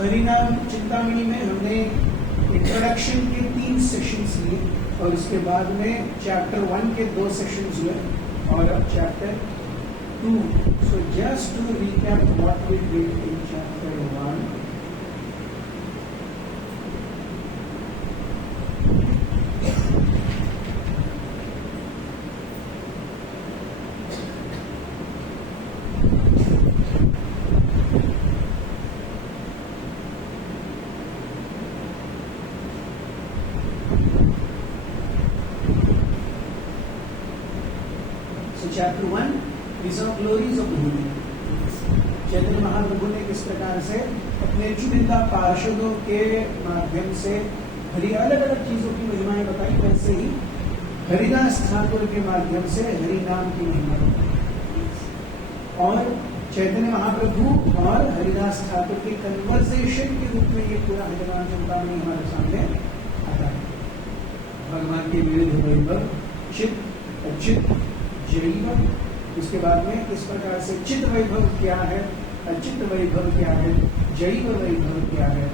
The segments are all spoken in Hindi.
हरिनाम चिंतामणि में हमने इंट्रोडक्शन के 3 सेशंस लिए और उसके बाद में चैप्टर 1 के 2 सेशंस हुए और अब chapter 2. So just to recap what we did in chapter 1. Chapter 1 reserve glories of bhumi. Chaitanya Mahaprabhu ने किस प्रकार से अपने चुनिंदा पार्षदों के माध्यम से हरि अलग अलग चीजों की महिमाएं बताई, वैसे ही हरिदास ठाकुर के माध्यम से हरि नाम की महिमा बताई. और चैतन्य महाप्रभु और हरिदास ठाकुर के कन्वर्सेशन के रूप में ये पूरा हरिनाम चिंतामणि हमारे सामने आता है. भगवान के विविध वैभव, चित्त अचित जैव, उसके बाद में इस प्रकार से चित्त वैभव क्या है, अचित वैभव क्या है, जैव वैभव क्या है.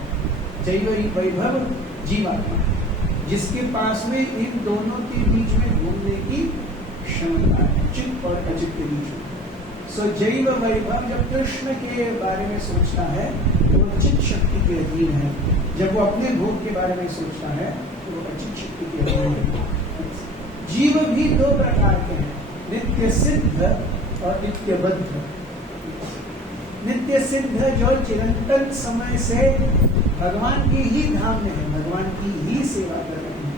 जैव वैभव जीवात्मा, जिसके पास में इन दोनों के बीच में घूमने की क्षमता है, चित्त और अचित के बीच में. सो जैव वैभव जब कृष्ण के बारे में सोचता है तो वो चित्त शक्ति के अधीन है. जब वो अपने भोग के बारे में सोचता है तो वो अचित शक्ति के अधीन है. जीव भी 2 प्रकार के हैं, नित्य सिद्ध और नित्यबद्ध. नित्य सिद्ध जो चिरंतन समय से भगवान की ही धाम में है, भगवान की ही सेवा कर रहे हैं.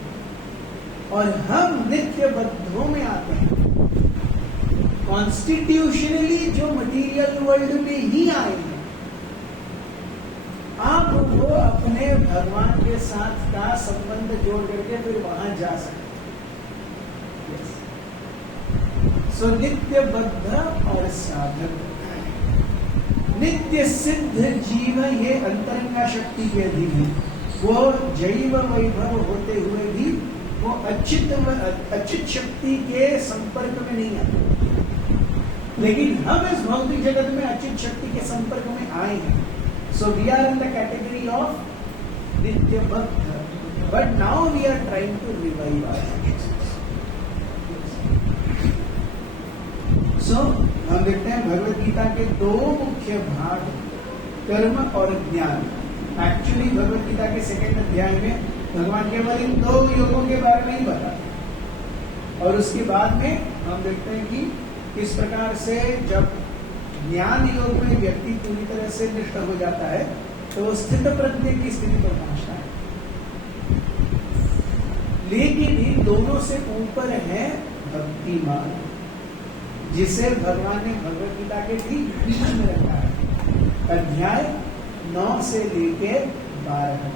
और हम नित्य बद्धों में आते हैं, कॉन्स्टिट्यूशनली जो मटीरियल वर्ल्ड में ही आए हैं. आप वो अपने भगवान के साथ का संबंध जोड़ करके फिर वहां जा सकते हैं. सो नित्य बद्ध और साधक, नित्य सिद्ध जीव ये अंतरंगा शक्ति के अधीन है। वो जैव वैभव होते हुए भी वो अचित शक्ति के संपर्क में नहीं आते, लेकिन हम इस भौतिक जगत में अचित शक्ति के संपर्क में आए हैं। So we are in the category of nitya baddha, but now we are trying to revive our. So हम देखते हैं भगवत गीता के दो मुख्य भाग, कर्म और ज्ञान। एक्चुअली भगवत गीता के सेकंड अध्याय में भगवान केवल इन दो योगों के बारे में ही बताते, और उसके बाद में हम देखते हैं कि किस प्रकार से जब ज्ञान योग में व्यक्ति पूरी तरह से निष्ठ हो जाता है तो वो स्थित प्रज्ञ की स्थिति पर पहुंचता है। लेकिन इन दोनों से ऊपर है भक्ति मार्ग, जिसे भगवान ने भगवत गीता के ठीक बीच में रखा है, अध्याय 9 से लेके 12।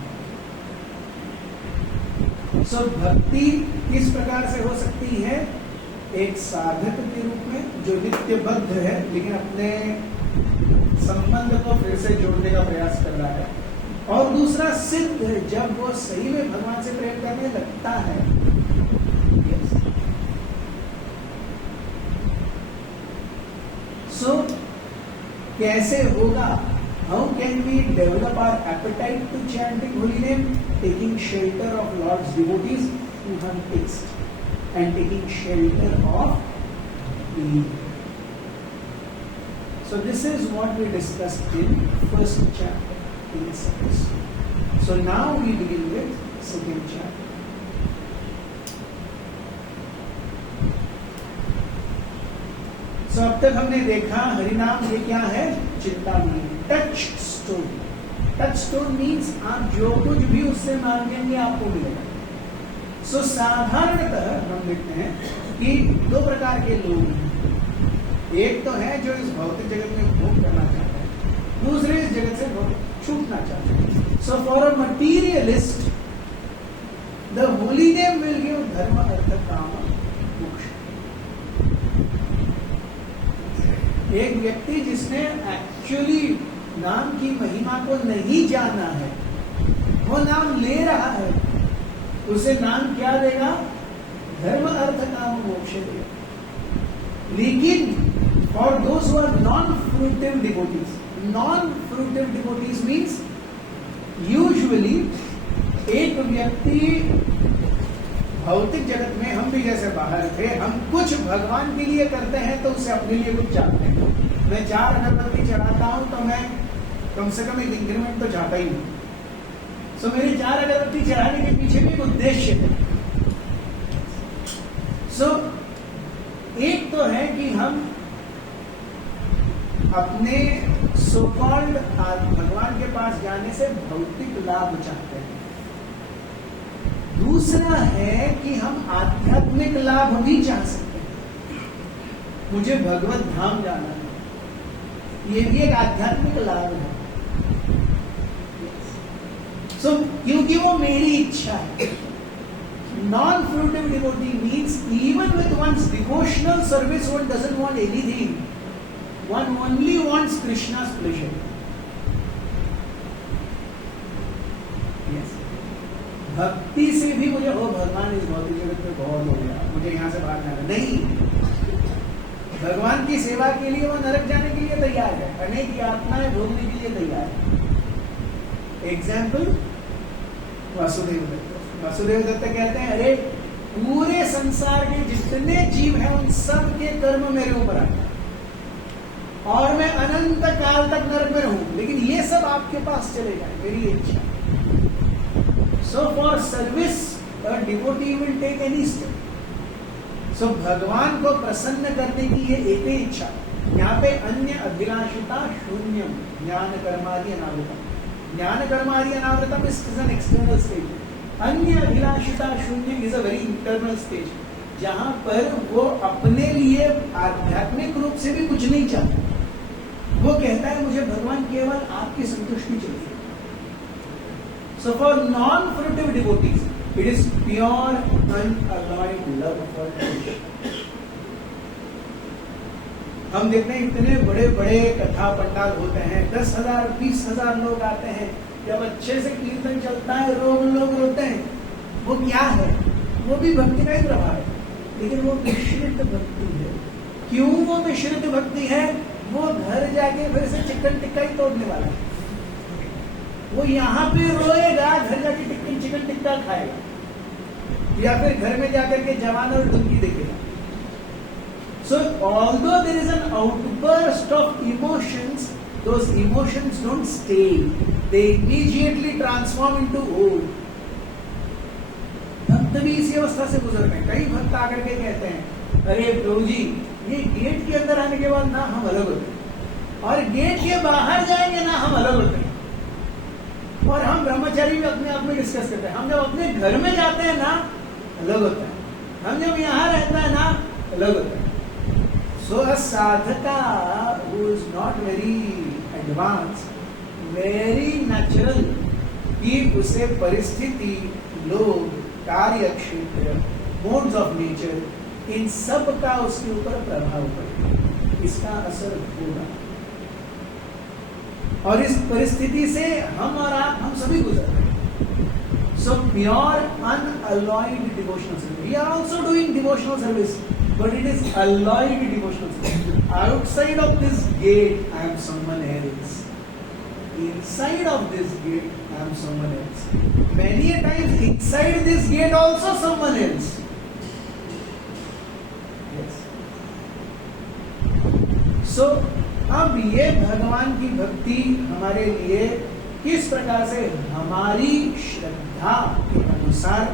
सो भक्ति किस प्रकार से हो सकती है? एक साधक के रूप में जो नित्य बद्ध है लेकिन अपने संबंध को फिर से जोड़ने का प्रयास कर रहा है, और दूसरा सिद्ध, जब वो सही में भगवान से प्रेम करने लगता है। सो कैसे होगा? How can we develop our appetite to chanting holy name? Taking shelter of Lord's devotees who have taste, and taking shelter of the. So this is what we discussed in first chapter in this episode. So now we begin with second chapter. So अब तक हमने देखा हरिनाम ये क्या है? Chintamani, touch stone. Touch stone means आप जो कुछ भी उससे मांगेंगे आपको मिलेगा। सो साधारणतः हम देखते हैं कि दो प्रकार के लोग हैं। एक तो है जो इस भौतिक जगत में भोग करना चाहते हैं, दूसरे इस जगत से छूटना चाहते हैं। So for a materialist the holy name will give धर्म अर्थ काम मोक्ष। एक व्यक्ति जिसने एक्चुअली नाम की महिमा को नहीं जाना है, वो नाम ले रहा है, उसे नाम क्या देगा? धर्म अर्थ काम मोक्ष देगा। लेकिन for those who are non fruitive devotees, non fruitive devotees means usually एक व्यक्ति भौतिक जगत में, हम भी जैसे बाहर थे, हम कुछ भगवान के लिए करते हैं तो उससे अपने लिए कुछ चाहते हैं। मैं 4 अगरबत्ती चढ़ाता हूं तो मैं कम से कम एक इंक्रीमेंट तो चाहता ही नहीं। सो मेरे 4 अगरबत्ती चढ़ाने के पीछे भी एक उद्देश्य है। सो एक तो है कि हम अपने सो कॉल्ड भगवान के पास जाने से भौतिक लाभ चाहते हैं। दूसरा है कि हम आध्यात्मिक लाभ भी चाह सकते हैं। मुझे भगवत धाम जाना है, ये भी एक आध्यात्मिक लाभ है। सो क्योंकि वो मेरी इच्छा है। Non fruitive devotee means even with one's devotional service one doesn't want anything, one only wants Krishna's pleasure. भक्ति से भी मुझे भगवान इस भौतिक जगत में बहुत हो गया, मुझे यहाँ से भागना है नहीं। भगवान की सेवा के लिए वो नरक जाने के लिए तैयार है, अनेक यातनाएं भोगने के लिए तैयार है। एग्जाम्पल वासुदेव दत्त। वासुदेव दत्त कहते हैं, अरे पूरे संसार के जितने जीव हैं उन सब के कर्म मेरे ऊपर आते हैं और मैं अनंत काल तक नरक में रहूं, लेकिन ये सब आपके पास चले जाए, मेरी इच्छा। So for service, a devotee will take any step. So भगवान को प्रसन्न करने की ये एक ही इच्छा। यहाँ पे अन्य अभिलाषिता शून्यम ज्ञान कर्मादि अनावृतम। ज्ञान कर्मादि अनावृतम is an external stage. अन्य अभिलाषिता शून्य is a very internal stage, जहाँ पर वो अपने लिए आध्यात्मिक रूप से भी कुछ नहीं चाहता। वो कहता है मुझे भगवान केवल आपकी संतुष्टि चाहिए। So for non-fruitive devotees, it is pure unalloyed love for Krishna. हम देखते हैं इतने बड़े बड़े कथा पंडाल होते हैं, 10,000 20,000 लोग आते हैं, जब अच्छे से कीर्तन चलता है लोग रोते हैं। वो क्या है? वो भी भक्ति का ही प्रभाव है, लेकिन वो मिश्रित भक्ति है। क्यों वो मिश्रित भक्ति है? वो घर जाके फिर से चिकन टिक्का ही तोड़ने वाला है। वो यहाँ पे रोएगा, घर जाके चिकन टिक्का खाएगा, या फिर घर में जाकर के जवान और डुबकी देखेगा। So although there is an outburst of emotions, those emotions don't stay. They immediately transform into old. भक्त भी इसी अवस्था से गुजरते हैं। कई भक्त आकर के कहते हैं, अरे प्रभु जी, ये गेट के अंदर आने के बाद ना हम अलग होते हैं, और गेट के बाहर जाएंगे ना हम अलग होते हैं। और हम ब्रह्मचारी में अपने आप में डिस्कस करते हैं, हम जब अपने घर में जाते हैं ना अलग होता है, हम जब यहाँ रहता है ना अलग होता है। So a sadhaka who is not very advanced, very natural, कि उसे परिस्थिति, लोग, कार्य क्षेत्र, मोड्स ऑफ नेचर, इन सब का उसके ऊपर प्रभाव पड़ेगा, इसका असर होगा। और इस परिस्थिति से हम और आप, हम सभी गुजर रहे हैं। So pure unalloyed devotional service. We are also doing devotional service, but it is alloyed devotional service. Outside of this gate, I am someone else. Inside of this gate, I am someone else. Many a times inside this gate also someone else. Yes. So, अब ये भगवान की भक्ति हमारे लिए किस प्रकार से हमारी श्रद्धा के अनुसार,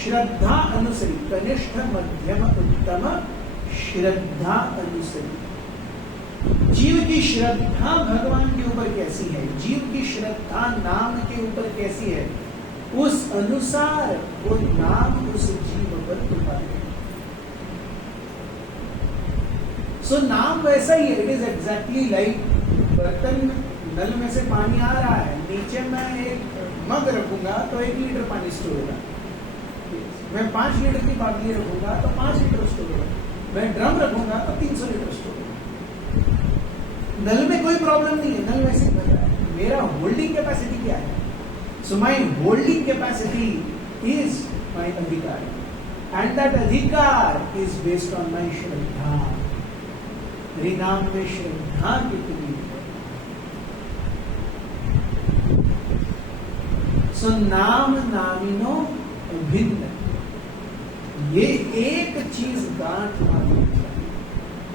श्रद्धा अनुसरी, कनिष्ठ मध्यम उत्तम श्रद्धा अनुसरी, जीव की श्रद्धा भगवान के ऊपर कैसी है, जीव की श्रद्धा नाम के ऊपर कैसी है, उस अनुसार वो नाम उस जीव पर कृपा करेगा। सो नाम वैसा ही है, इट इज एग्जैक्टली लाइक बर्तन, नल में से पानी आ रहा है, नीचे मैं एक मग रखूंगा तो 1 लीटर पानी स्टोर होगा, मैं 5 लीटर की बाटली रखूंगा तो 5 लीटर स्टोर होगा, मैं ड्रम रखूंगा तो 300 लीटर स्टोर होगा। नल में कोई प्रॉब्लम नहीं है, नल वैसे ही भर रहा है। मेरा होल्डिंग कैपेसिटी क्या है? सो माई होल्डिंग कैपेसिटी इज माई अधिकार, एंड दैट अधिकार इज बेस्ड ऑन माई श्रद्धा। हरि नाम में श्रद्धा कितनी है? सो नाम नामिनो भिन्न, ये एक चीज गांठ मारनी चाहिए।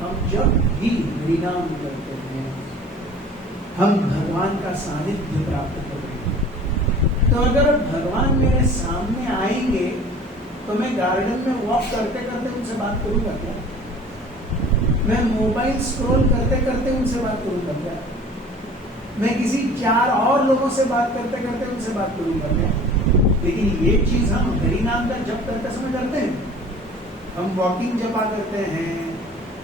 हम जब भी हरिनाम करते हैं, हम भगवान का सानिध्य प्राप्त करेंगे। तो अगर भगवान मेरे सामने आएंगे तो मैं गार्डन में वॉक करते करते उनसे बात करूंगा क्या? मैं मोबाइल स्क्रॉल करते करते उनसे बात करूंगा क्या? मैं किसी 4 और लोगों से बात करते करते उनसे बात करूंगा क्या? लेकिन ये चीज हम हरि नाम का जप करते समय करते हैं। हम वॉकिंग जपा करते हैं,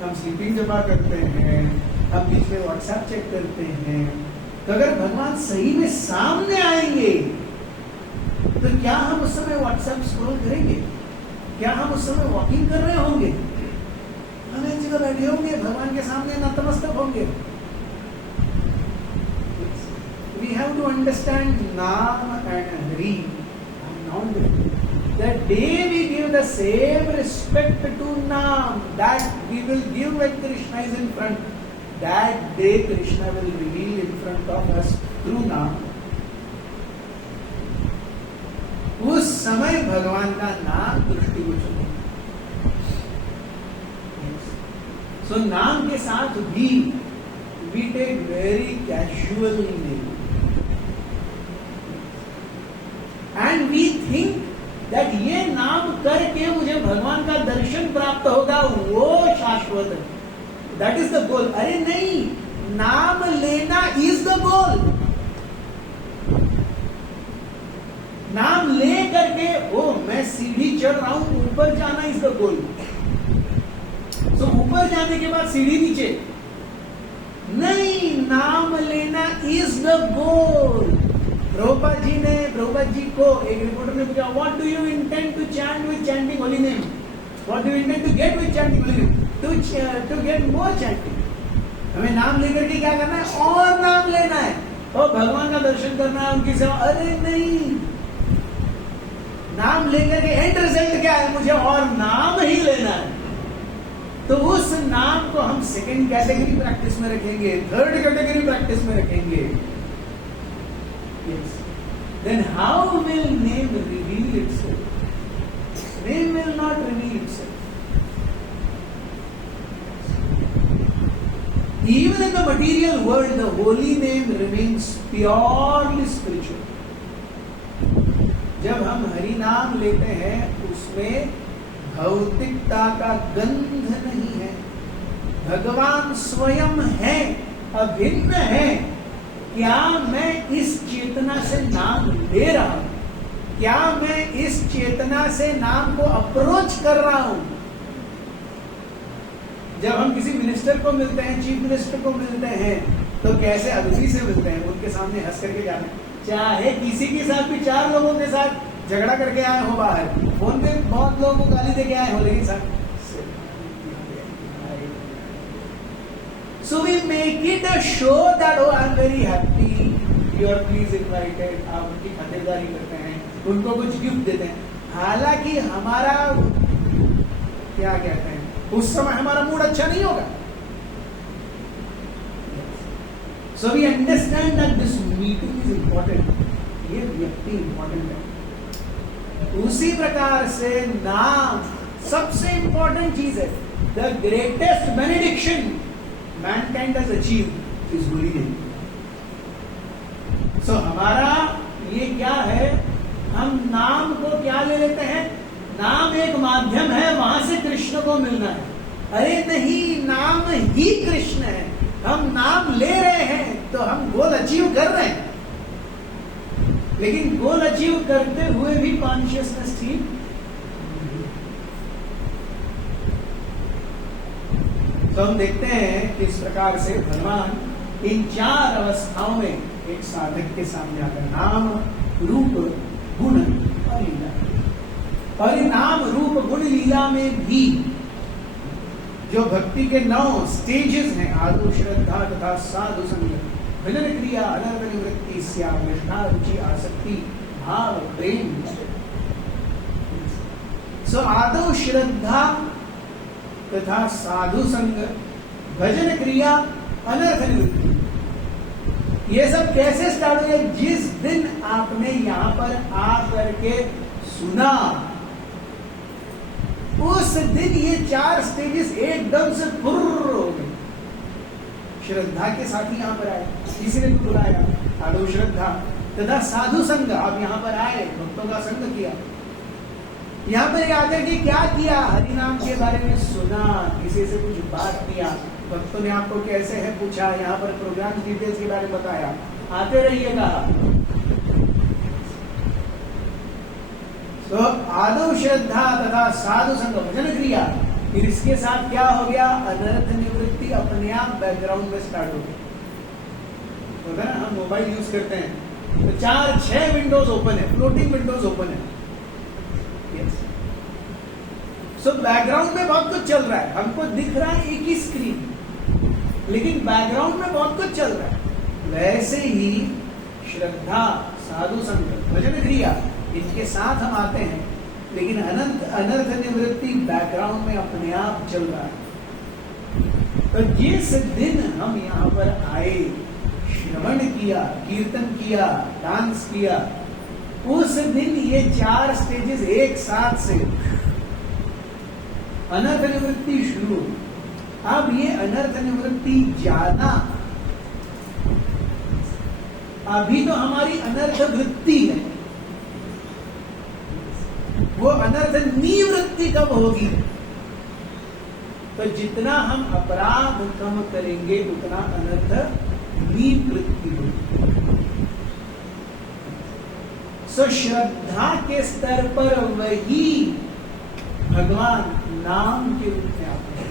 हम स्लीपिंग जपा करते हैं, हम बीच में व्हाट्सएप चेक करते हैं। तो अगर भगवान सही में सामने आएंगे तो क्या हम उस समय व्हाट्सएप स्क्रॉल करेंगे? क्या हम उस समय वॉकिंग कर रहे होंगे? हम एक जगह बैठे होंगे, भगवान के सामने नतमस्तक होंगे। We have to understand Naam and Hari. The day we give the same respect to Naam that we will give when Krishna is in front, that day Krishna will reveal in front of us through Naam. उस समय भगवान का नाम दृष्टिगोचर होगा। So नाम के साथ भी we take very casual name. And we think that ये नाम करके मुझे भगवान का दर्शन प्राप्त होगा, वो शाश्वत है, दैट इज द गोल। अरे नहीं, नाम लेना इज द गोल। नाम ले करके ओ मैं सीढ़ी चढ़ रहा हूं, ऊपर जाना इज द गोल। तो ऊपर जाने के बाद सीढ़ी नीचे नहीं, नाम लेना is the goal. Prabhupada ji को एक रिपोर्टर ने पूछा, what do you intend to chant with chanting holy name? What do you intend to get with chanting? To get more chanting. हमें नाम लेकर के क्या करना है? और नाम लेना है, और भगवान का दर्शन करना है, उनकी सेवा। अरे नहीं, नाम लेकर के एंड रिजल्ट क्या है? मुझे और नाम ही लेना है। तो उस नाम को हम सेकंड कैटेगरी प्रैक्टिस में रखेंगे, थर्ड कैटेगरी प्रैक्टिस में रखेंगे। Yes. Then how will name reveal itself? Name will not reveal itself. Even in the material world, the holy name remains purely spiritual. जब हम हरि नाम लेते हैं, उसमें भौतिकता का गंध नहीं है। भगवान स्वयं है, अभिन्न है। क्या मैं इस चेतना से नाम ले रहा हूं? क्या मैं इस चेतना से नाम को अप्रोच कर रहा हूं? जब हम किसी मिनिस्टर को मिलते हैं, चीफ मिनिस्टर को मिलते हैं, तो कैसे अतिथि से मिलते हैं? उनके सामने हंस करके जाते हैं। चाहे किसी के साथ भी 4 लोगों के साथ झगड़ा करके आए हो बाहर, फोन पे बहुत लोगों को गाली देके आए हो, लेकिन साथ So we make it a show that oh I'm very happy, you are please invited। आप उनकी खातिरदारी करते हैं, उनको कुछ गिफ्ट देते हैं, हालांकि हमारा क्या कहते हैं, उस समय हमारा मूड अच्छा नहीं होगा। So we understand that this meeting is important, ये व्यक्ति important है। उसी प्रकार से नाम सबसे important चीज है। The greatest benediction mankind has achieved is holy name। So हमारा ये क्या है, हम नाम को क्या ले लेते हैं? नाम एक माध्यम है, वहां से कृष्ण को मिलना है। अरे नहीं, नाम ही कृष्ण है। हम नाम ले रहे हैं तो हम गोल अचीव कर रहे हैं, लेकिन गोल अचीव करते हुए भी कॉन्शियसनेस ठीक। तो हम देखते हैं किस प्रकार से भगवान इन 4 अवस्थाओं में एक साधक के सामने आकर नाम, रूप, गुण और लीला, और नाम, रूप, गुण, लीला में भी जो भक्ति के 9 स्टेजेस हैं, आदो, श्रद्धा तथा साधु संग, भजन क्रिया, अनर्थ निवृत्ति, निष्ठा, रुचि, आसक्ति, भाव, प्रेम। सो आदो, श्रद्धा तथा साधु संग, भजन क्रिया, अनर्थ निवृत्ति, ये सब कैसे स्टार्ट हुए? जिस दिन आपने यहां पर आकर के सुना, उस दिन ये 4 स्टेजेस एकदम से फुर्र हो गए। श्रद्धा के साथ ही यहां पर आए, किसी ने बुलाया, आदो श्रद्धा तथा साधु संग, आप यहां पर आए, भक्तों का संग किया। यहाँ पर आकर के क्या किया? हरि नाम के बारे में सुना, किसी से कुछ बात किया, भक्तों ने आपको कैसे है पूछा, यहाँ पर प्रोग्राम डिटेल्स के बारे में बताया, आते रहिए कहा। तो आदो श्रद्धा तथा साधु संग, भजन क्रिया, फिर इसके साथ क्या हो गया? अनर्थ निवृत्ति अपने आप बैकग्राउंड में स्टार्ट हो गई। तो ना हम मोबाइल यूज करते हैं तो 4-6 विंडोज ओपन है, फ्लोटिंग विंडोज ओपन है। सो बैकग्राउंड में बहुत कुछ चल रहा है, हमको दिख रहा है एक ही स्क्रीन, लेकिन बैकग्राउंड में बहुत कुछ चल रहा है। वैसे ही श्रद्धा, साधु संग, भजन क्रिया, इनके साथ हम आते हैं, लेकिन अनर्थ निवृत्ति बैकग्राउंड में अपने आप चल रहा है। तो जिस दिन हम यहाँ पर आए, श्रवण किया, कीर्तन किया, डांस किया, उस दिन ये 4 स्टेजेस एक साथ से अनर्थ निवृत्ति शुरू। अब ये अनर्थ निवृत्ति जाना, अभी तो हमारी अनर्थ वृत्ति है, वो अनर्थ निवृत्ति कब होगी? तो जितना हम अपराध कम करेंगे उतना अनर्थ निवृत्ति होगी। सो श्रद्धा के स्तर पर वही भगवान नाम के रूप में आते हैं।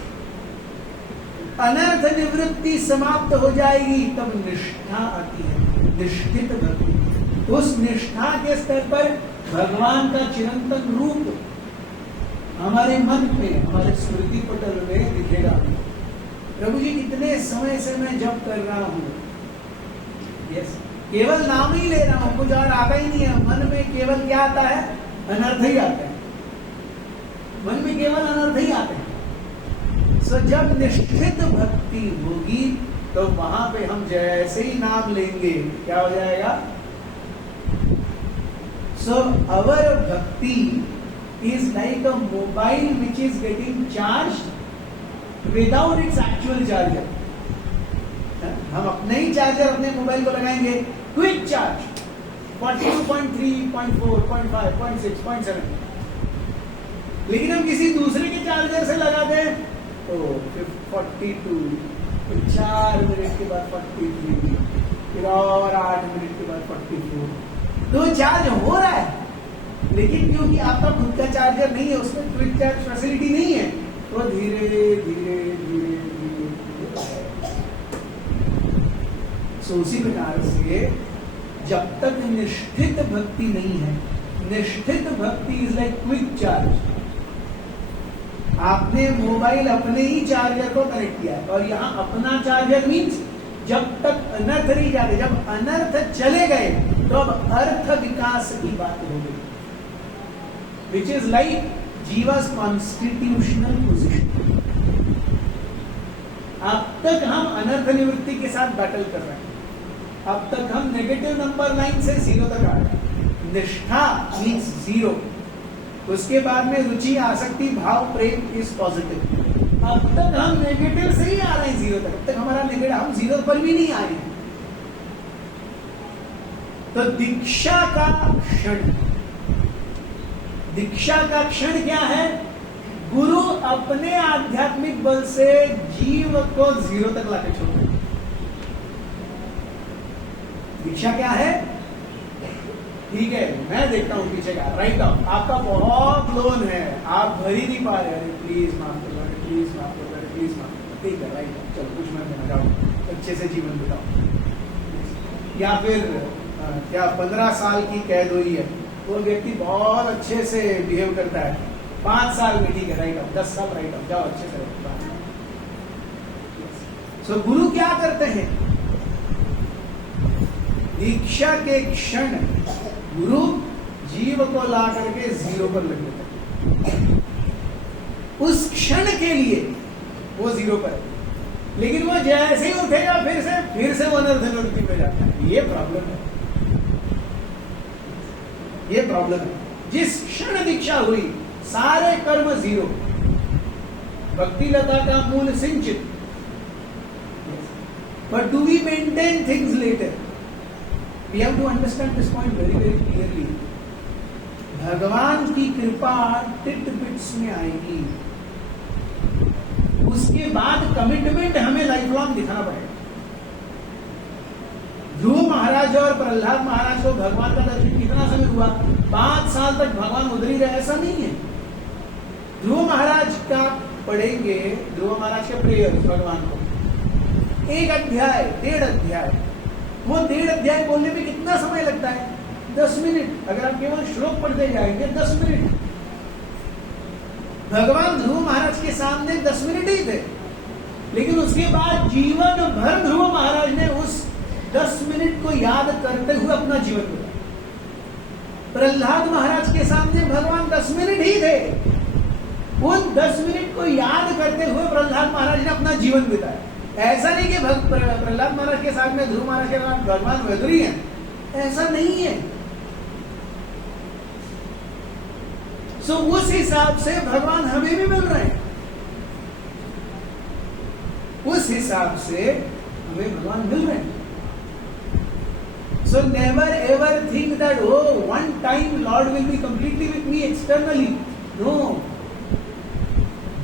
अनर्थ निवृत्ति समाप्त हो जाएगी, तब निष्ठा आती है, निष्ठित भक्ति। उस निष्ठा के स्तर पर भगवान का चिरंतन रूप हमारे मन में, हमारे स्मृति पटल में दिखेगा, प्रभु जी कितने समय से मैं जप कर रहा हूँ। यस, केवल नाम ही ले रहा हूँ, कुछ और आता ही नहीं है। मन में केवल क्या आता है? अनर्थ ही आते हैं। मन में केवल अनर्थ ही आते हैं। सो जब निष्ठित भक्ति होगी तो वहां पे हम जैसे ही नाम लेंगे क्या हो जाएगा? सो अवर भक्ति is like a mobile which is getting charge without its actual charger. हम अपने ही चार्जर अपने मोबाइल को लगाएंगे, क्विक चार्ज 42.3, 0.4, 0.5, 0.6, 0.7, लेकिन हम किसी दूसरे के चार्जर से लगाते हैं तो 42, फिर 4 मिनट के बाद 43, फिर और 8 मिनट के बाद 44, तो चार्ज हो रहा है, लेकिन क्योंकि आपका खुद का चार्जर नहीं है, उसमें क्विक चार्ज फैसिलिटी नहीं है, तो धीरे धीरे धीरे धीरे उसी प्रकार से जब तक निष्ठित भक्ति नहीं है, निष्ठित भक्ति इज लाइक क्विक चार्ज। आपने मोबाइल अपने ही चार्जर को कनेक्ट किया है, और यहाँ अपना चार्जर मीन्स जब तक अनर्थ नहीं जाते, जब अनर्थ चले गए तो अब अर्थ विकास की बात हो गई, which is like जीवास constitutional position. अब तक हम अनर्थ निवृत्ति के साथ बैटल कर रहे हैं, अब तक हम नेगेटिव नंबर लाइन से 0 तक आ रहे हैं। निष्ठा मीन्स 0, उसके बाद में रुचि, आसक्ति, भाव, प्रेम इज पॉजिटिव। अब तक हम नेगेटिव से ही आ रहे हैं 0 तक, अब तक हमारा नेगेटिव, हम 0 पर भी नहीं आए हैं। तो दीक्षा का क्षण, दीक्षा का क्षण क्या है? गुरु अपने आध्यात्मिक बल से जीव को 0 तक लाके छोड़ते हैं। दीक्षा क्या है? ठीक है, मैं देखता हूं पीछे का, राइट ऑफ, आपका बहुत लोन है, आप भर ही नहीं पा रहे, अरे प्लीज माफ करो, अरे प्लीज माफ करो, अरे प्लीज माफ करो, ठीक है, राइट ऑफ, चलो कुछ मत देना, जाओ अच्छे से जीवन बिताओ। या फिर क्या 15 साल की कैद हुई है, वो व्यक्ति बहुत अच्छे से बिहेव करता है, 5 साल में ठीक है, राइट ऑफ, 10 साल राइट ऑफ, जाओ अच्छे से। सो गुरु क्या करते हैं? दीक्षा के क्षण गुरु जीव को ला करके 0 पर लग देते हैं। उस क्षण के लिए वो 0 पर, लेकिन वो जैसे ही उठेगा फिर से वो अनर्थ निवृत्ति पे जाता है। ये प्रॉब्लम है, ये प्रॉब्लम है। जिस क्षण दीक्षा हुई सारे कर्म 0, भक्ति लता का मूल सिंचित, but do we maintain things later? We have to understand this point very very clearly. भगवान की कृपा टिट बिट्स में आएगी, उसके बाद कमिटमेंट हमें लाइफ लॉन्ग दिखाना पड़ेगा। ध्रुव महाराज और प्रहलाद महाराज को भगवान का दर्शन कितना समय हुआ? 5 साल तक भगवान उधर ही रहे, ऐसा नहीं है। ध्रुव महाराज का पढ़ेंगे, ध्रुव महाराज के प्रेयर भगवान को 1 अध्याय 1.5 अध्याय, वो 1.5 अध्याय बोलने में कितना समय लगता है? 10 मिनट। अगर आप केवल श्लोक पढ़ते जाएंगे 10 मिनट। भगवान ध्रुव महाराज के सामने 10 मिनट ही थे, लेकिन उसके बाद जीवन भर ध्रुव महाराज ने उस 10 मिनट को याद करते हुए अपना जीवन बिताया। प्रहलाद महाराज के सामने भगवान 10 मिनट ही थे, उन 10 मिनट को याद करते हुए प्रहलाद महाराज ने अपना जीवन बिताया। ऐसा नहीं कि प्रहलाद महाराज के साथ में ध्रुव महाराज के साथ भगवान वैदुरी हैं, ऐसा नहीं है। सो उस हिसाब से भगवान हमें भी मिल रहे हैं, उस हिसाब से हमें भगवान मिल रहे हैं। So never ever think that oh one time Lord will be completely with me externally. No,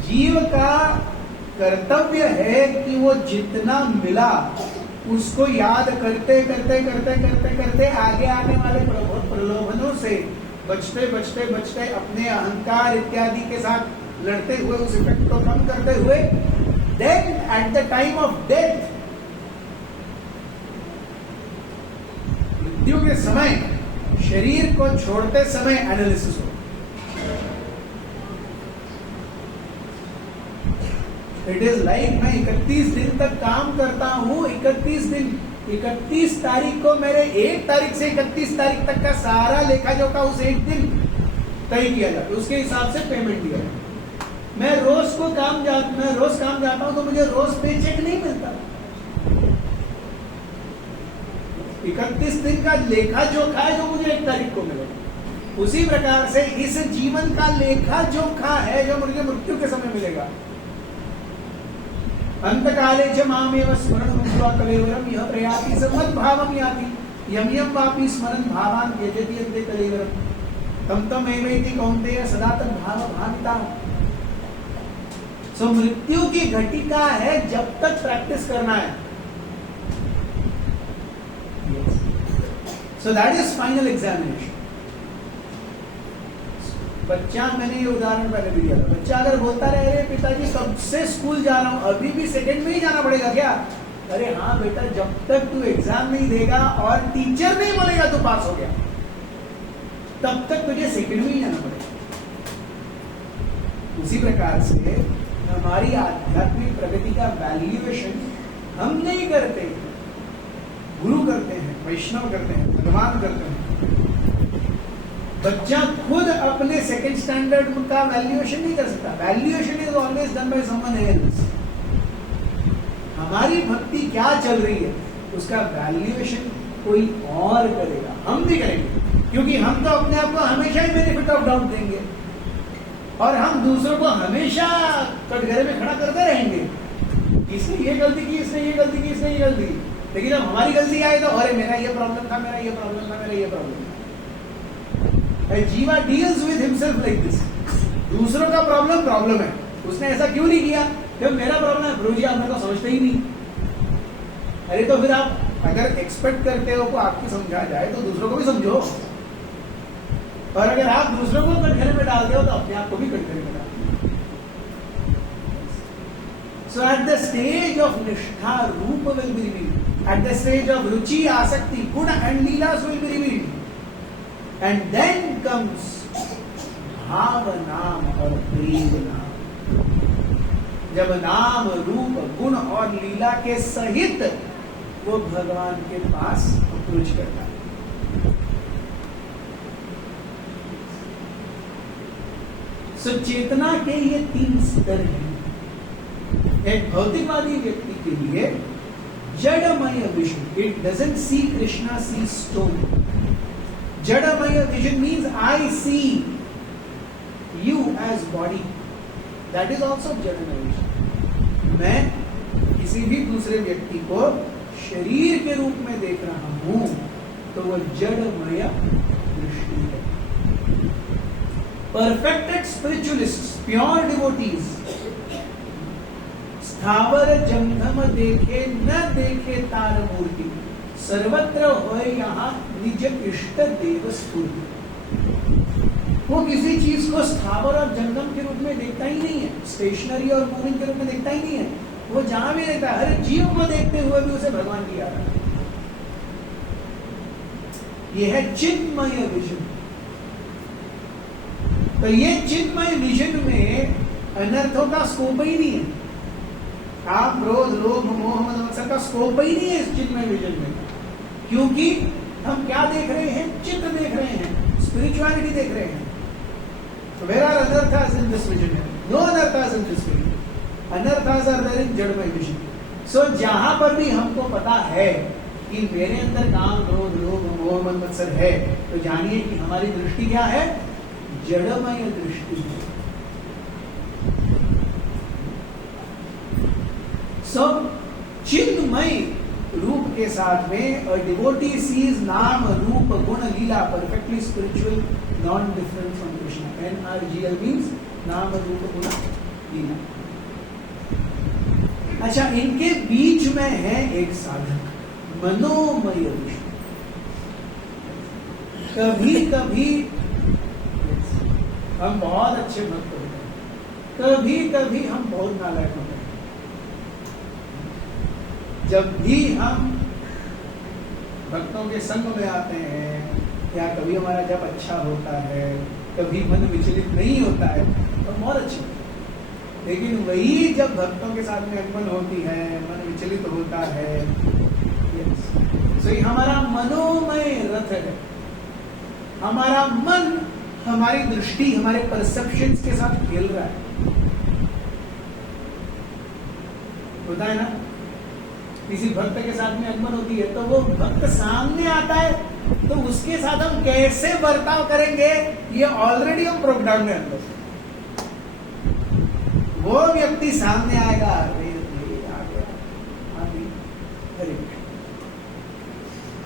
जीव का कर्तव्य है कि वो जितना मिला उसको याद करते करते करते करते करते आगे आने वाले प्रलोभनों से बचते बचते बचते अपने अहंकार इत्यादि के साथ लड़ते हुए उस इफेक्ट को कम करते हुए then at the time of death, मृत्यु के समय, शरीर को छोड़ते समय एनालिसिस हो। इट इज लाइक मैं 31 दिन तक काम करता हूँ, 31 दिन, 31 तारीख को मेरे 1 तारीख से 31 तारीख तक का सारा लेखा जोखा उस एक दिन तय किया जाता है, उसके हिसाब से पेमेंट दिया जाता है। मैं रोज काम जाता हूं तो मुझे रोज पे चेक नहीं मिलता। 31 दिन का लेखा जोखा है जो मुझे 1 तारीख को मिलेगा। उसी प्रकार से इस जीवन का लेखा जोखा है जो मुझे मृत्यु के समय मिलेगा। अंतकाले च मामेव स्मरणं मुक्त्वा कलेवरं यः प्रयाति स मद्भावं याति यं यं वापि स्मरन् भावान् त्यजति अन्ते कलेवरम् तं तं एवेति कौन्तेय सदा तद्भाव भाविता। सो मृत्यु की घटिका है जब तक प्रैक्टिस करना है। So that is final examination. बच्चा, मैंने ये उदाहरण पहले भी दिया था, बच्चा अगर बोलता रहे अरे पिताजी कब से स्कूल जा रहा हूं, अभी भी सेकंड में ही जाना पड़ेगा क्या? अरे हाँ बेटा, जब तक तू एग्जाम नहीं देगा और टीचर नहीं बोलेगा तू पास हो गया, तब तक तुझे सेकंड में ही जाना पड़ेगा। उसी प्रकार से हमारी आध्यात्मिक प्रगति का वैल्यूएशन हम नहीं करते, गुरु करते हैं, वैष्णव करते हैं, भगवान करते हैं। बच्चा खुद अपने सेकंड स्टैंडर्ड का वैल्यूएशन नहीं कर सकता। Valuation is always done by someone else. हमारी भक्ति क्या चल रही है उसका वैल्यूएशन कोई और करेगा, हम भी करेंगे, क्योंकि हम तो अपने आप को हमेशा ही बेनिफिट ऑफ डाउट देंगे और हम दूसरों को हमेशा कटघरे में खड़ा करते रहेंगे। इसने ये गलती की, इसने ये गलती की, इसने ये गलती की। लेकिन जब हमारी गलती आई तो अरे मेरा ये प्रॉब्लम था, मेरा ये प्रॉब्लम था, मेरा ये प्रॉब्लम था। जीवा deals with himself like this. दूसरों का प्रॉब्लम है, उसने ऐसा क्यों नहीं किया? जब मेरा प्रॉब्लम है, गुरुजी आप मेरे को समझते ही नहीं। अरे तो फिर आप अगर एक्सपेक्ट करते हो को आपकी समझा जाए तो दूसरों को भी समझो, और अगर आप दूसरों को कटघरे में डालते हो तो अपने आप को भी कटघरे में डालते हो। So at the stage of nishtha rupa will be revealed, at the stage of ruchi asakti guna and lilas will be revealed, and then comes bhava nama और प्रेम नाम। जब नाम रूप गुण और लीला के सहित वो भगवान के पास अप्रोच करता है। सो चेतना के ये 3 स्तर हैं। एक भौतिकवादी व्यक्ति के लिए जड़मय vision, it doesn't see Krishna, see stone. Jadamaya vision means I see you as body, that is also jadamaya vision. मैं किसी भी दूसरे व्यक्ति को शरीर के रूप में देख रहा हूं तो वह जड़मय दृष्टि है। परफेक्टेड स्पिरिचुअलिस्ट्स, प्योर डिवोटीज, स्थावर जंगम देखे न देखे तार मूर्ति, सर्वत्र होए यहाँ निज इष्ट देव स्फूर्ति। वो किसी चीज को स्थावर और जंगम के रूप में देखता ही नहीं है, स्टेशनरी और मूविंग के रूप में देखता ही नहीं है। वो जहां भी देखता है, हर जीव को देखते हुए भी उसे भगवान की याद आता है। ये है चिन्मय विजन। तो ये चिन्मय विजन में अनर्थों का स्कोप ही नहीं है। आप क्रोध लोभ मोह मद मत्सर का स्कोप ही नहीं है इस चिन्मय विजन में, क्योंकि हम क्या देख रहे हैं? चित्र देख रहे हैं, स्पिरिचुअलिटी देख रहे हैं। So where are anarthas in this vision? No anarthas in this vision. Anarthas are there in जड़मय vision. So जहां पर भी हमको पता है कि मेरे अंदर काम क्रोध लोभ मोह मद मत्सर है, तो जानिए कि हमारी दृष्टि क्या है? जड़मय दृष्टि है। So चिन्मय रूप के साथ में a devotee sees नाम रूप गुण लीला, perfectly spiritual, non different from Krishna. NRGL means नाम रूप गुण लीला। अच्छा, इनके बीच में है एक साधक, मनोमय विष्णु। कभी कभी हम बहुत अच्छे भक्त होते हैं, कभी कभी हम बहुत नालायक होते हैं। जब भी हम भक्तों के संग में आते हैं या कभी हमारा जब अच्छा होता है, कभी मन विचलित नहीं होता है, तो बहुत अच्छे होते हैं। लेकिन वही जब भक्तों के साथ में अनबन होती है, मन विचलित होता है, सो ये हमारा मनोमय रथ है। हमारा मन हमारी दृष्टि, हमारे परसेप्शंस के साथ खेल रहा है। होता है ना, किसी भक्त के साथ में अनबन होती है तो वो भक्त सामने आता है तो उसके साथ हम कैसे बर्ताव करेंगे, ये ऑलरेडी हम प्रोग्राम में अंदर। वो व्यक्ति सामने आएगा, अरे आ गया, हरे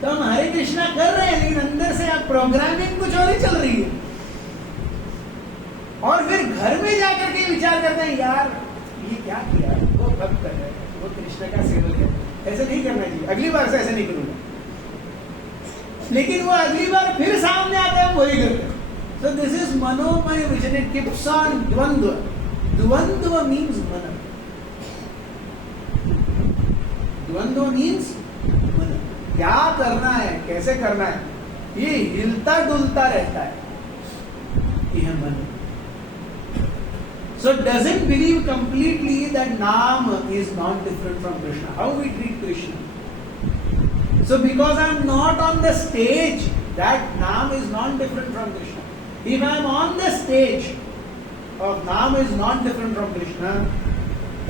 तो हम हरे कृष्णा कर रहे हैं, लेकिन अंदर से आप प्रोग्रामिंग कुछ और ही चल रही है। और फिर घर में जाकर के विचार करते हैं, यार ये क्या किया, वो भक्त है, वो कृष्ण का सेवक है, ऐसे नहीं करना चाहिए, अगली बार से ऐसे नहीं करूंगा। लेकिन वो अगली बार फिर सामने आता है, वही करते हैं। So this is manomaya vision, it keeps on dvandva. Dvandva means मन, द्वंद्व मीन्स मन। क्या करना है, कैसे करना है, ये हिलता डुलता रहता है, यह मन। So doesn't believe completely that Naam is not different from Krishna. How we treat Krishna? So because I am not on the stage, that Naam is not different from Krishna. If I am on the stage of Naam is not different from Krishna,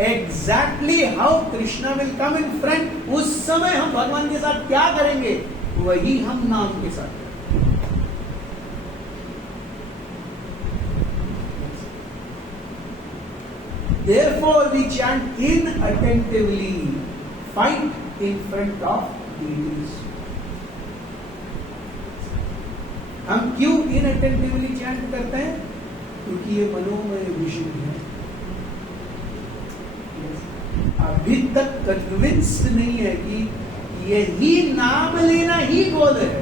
exactly how Krishna will come in front, उस समय हम भगवान के साथ क्या करेंगे, वही हम नाम के साथ। Therefore, we chant inattentively, fight in front of deities. हम क्यों inattentively chant करते हैं? क्योंकि ये मनोमय विषय है। अभी तक कन्विंस्ड नहीं है कि यही नाम लेना ही गोल है।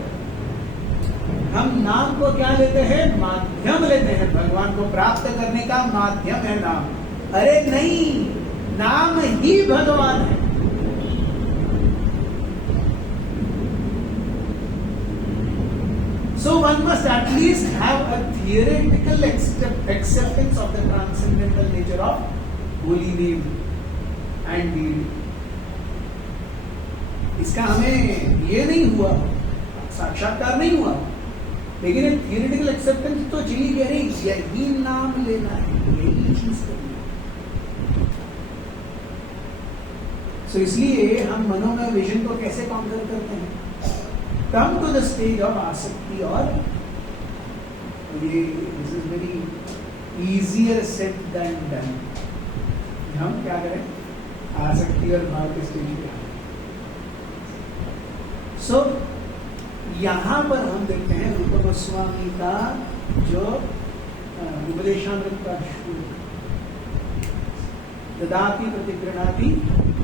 हम नाम को क्या लेते हैं, माध्यम लेते हैं, भगवान को प्राप्त करने का माध्यम है नाम। अरे नहीं, नाम ही भगवान है। So one must at least have a theoretical acceptance of the transcendental nature of holy name and deity. इसका हमें ये नहीं हुआ, साक्षात्कार नहीं हुआ, लेकिन एक थियोरेटिकल एक्सेप्टेंस तो चाहिए कि अरे यही नाम लेना है, यही चीज करनी है। So इसलिए हम मनोमय विजन को कैसे काउंटर करते हैं? Come to the stage of आसक्ति, और ये this is very easier said than done. हम क्या करें, आसक्ति और भाव के स्टेज पे। सो यहां पर हम देखते हैं रूप गोस्वामी का जो उपदेशामृत का ददाति प्रतिगृणाति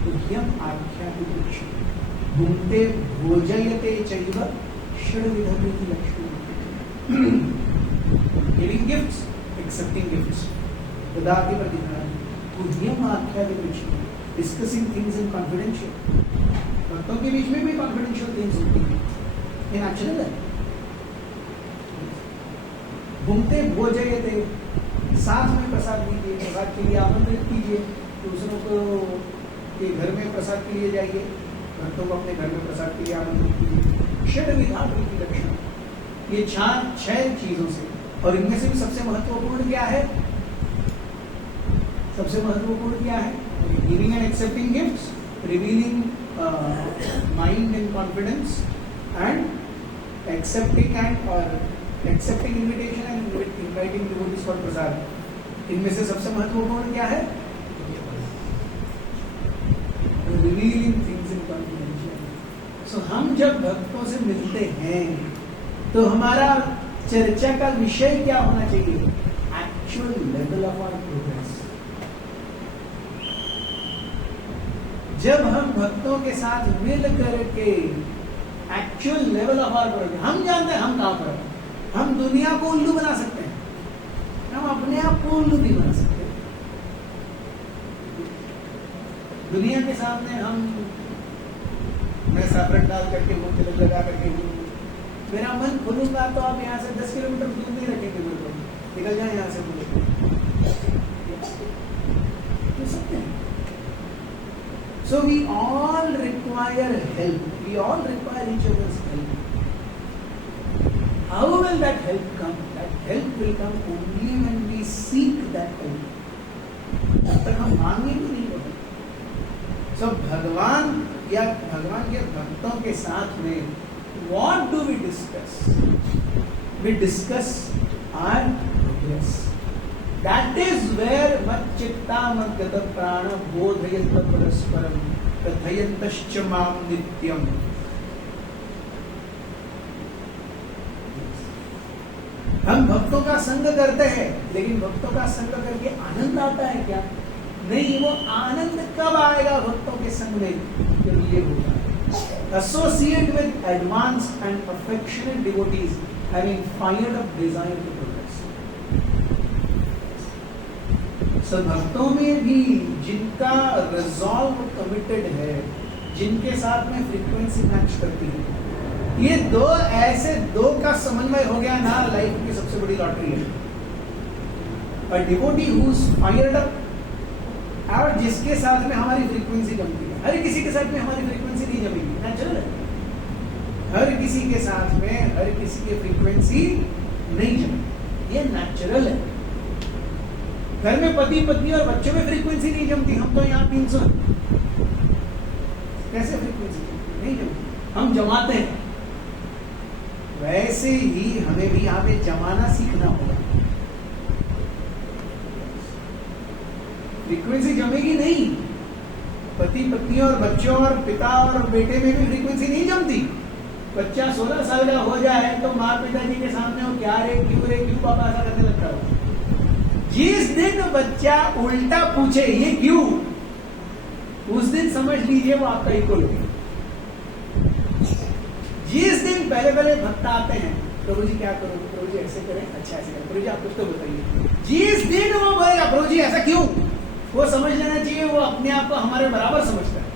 तुभ्यम आख्याति लक्ष्मी भुंक्ते भोजयते चैव षड्विधमिति लक्ष्मी। गिविंग गिफ्ट्स, एक्सेप्टिंग गिफ्ट्स, ददाति प्रतिगृणाति तुभ्यम आख्याति लक्ष्मी, डिस्कसिंग थिंग्स इन कॉन्फिडेंशियल। भक्तों के बीच में भी कॉन्फिडेंशियल थिंग्स होती है, ये नेचुरल है। भुंक्ते भोजयते, साथ में प्रसाद दीजिए, प्रसाद के लिए आमंत्रित कीजिए, दूसरों को के घर में प्रसाद के लिए जाइए, भक्तों को अपने घर में प्रसाद के लिए आमंत्रित कीजिए। षड्विधा प्रीति लक्षण, ये 6 चीजों से, और इनमें से भी सबसे महत्वपूर्ण क्या है, सबसे महत्वपूर्ण क्या है, giving and accepting gifts, revealing mind and confidence, and accepting invitation and inviting devotees for prasad. इनमें से सबसे महत्वपूर्ण क्या है, revealing things in confidential. So हम जब भक्तों से मिलते हैं तो हमारा चर्चा का विषय क्या होना चाहिए, actual level of our progress. जब हम भक्तों के साथ मिल करके actual level of our progress, हम जानते हैं हम कहां पर हैं। हम दुनिया को उल्लू बना सकते हैं, हम अपने आप को उल्लू नहीं बना सकते। दुनिया के सामने हम, मैं सैफरन डाल करके हूँ, तिलक लगा करके हूँ, मेरा मन खुलूंगा तो आप यहाँ से 10 किलोमीटर दूर नहीं रखेंगे मेरे को, निकल जाए यहाँ से बोले। So we all require help. We all require each other's help. How will that help come? That help will come only when we seek that help. तब तक हम मांगे भी नहीं होते. So भगवान या भगवान के भक्तों के साथ में what do we discuss? We discuss our progress. That is where मच्चित्ता मद्गत प्राण बोधयत परस्परम कथयन्तश्च माम नित्यम. हम भक्तों का संग करते हैं, लेकिन भक्तों का संग करके आनंद आता है क्या? नहीं. वो आनंद कब आएगा भक्तों के संग में? जब ये होगा associate with advanced and affectionate devotees having fired up desire to progress. सब भक्तों में भी जिनका resolve committed है, जिनके साथ में frequency मैच करती है, ये दो ऐसे दो का समन्वय हो गया ना, लाइफ की सबसे बड़ी लॉटरी है. A devotee who's fired up और जिसके साथ में हमारी फ्रीक्वेंसी जमती है. हर किसी के साथ में हमारी फ्रीक्वेंसी नहीं जमेगी, नेचुरल है. हर किसी के साथ में हर किसी की फ्रीक्वेंसी नहीं जमेगी, ये नेचुरल है. घर में पति पत्नी और बच्चों में फ्रीक्वेंसी नहीं जमती. हम तो यहाँ 300 कैसे फ्रीक्वेंसी नहीं जमती? हम जमाते हैं. वैसे ही हमें भी यहाँ पे जमाना सीखना होगा. फ्रीक्वेंसी जमेगी नहीं. पति पत्नी और बच्चों और पिता और बेटे में भी फ्रीक्वेंसी नहीं जमती. बच्चा 16 साल का हो जाए तो माँ पिताजी के सामने वो क्या रे क्यों पापा ऐसा करने लगता हो. जिस दिन बच्चा उल्टा पूछे ये क्यों, उस दिन समझ लीजिए वो आपका इक्वल हो. जिस दिन पहले भक्त आते हैं, प्रभु जी क्या करो, प्रभु जी ऐसे करें, अच्छा ऐसे करें, प्रभु जी आप कुछ तो बताइए. जिस दिन वो बोलेगा प्रभु जी ऐसा क्यों, वो समझ लेना चाहिए वो अपने आप को हमारे बराबर समझता है.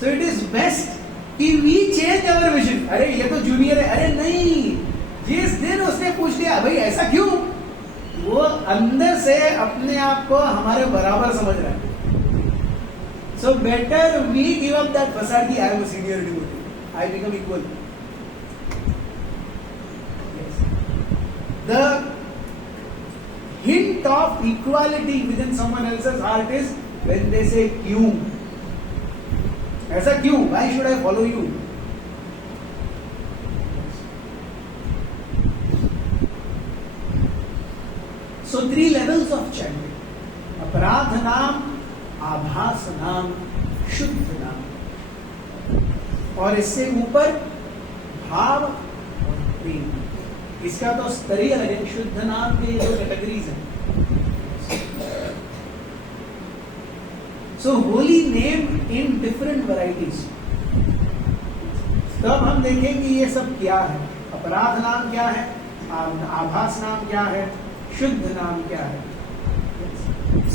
सो इट इज बेस्ट कि वी चेंज अवर विजन. अरे ये तो जूनियर है, अरे नहीं. जिस दिन उसने पूछ लिया भाई ऐसा क्यों, वो अंदर से अपने आप को हमारे बराबर समझ रहा है. So better we give up that facade की I am senior devotee, I become equal. Yes. The hint of equality within someone else's heart is when they say क्यों, ऐसा क्यों, why should I follow you? So 3 levels of chanting: अपराध नाम, आभास नाम, शुद्ध नाम. और इससे ऊपर भाव और प्रेम. इसका तो स्तर ही अलग है. शुद्ध नाम के 2 कैटेगरीज हैं. So holy name in different varieties. तब हम देखेंगे ये सब क्या है. अपराध नाम क्या है, आभास नाम क्या है, शुद्ध नाम क्या है.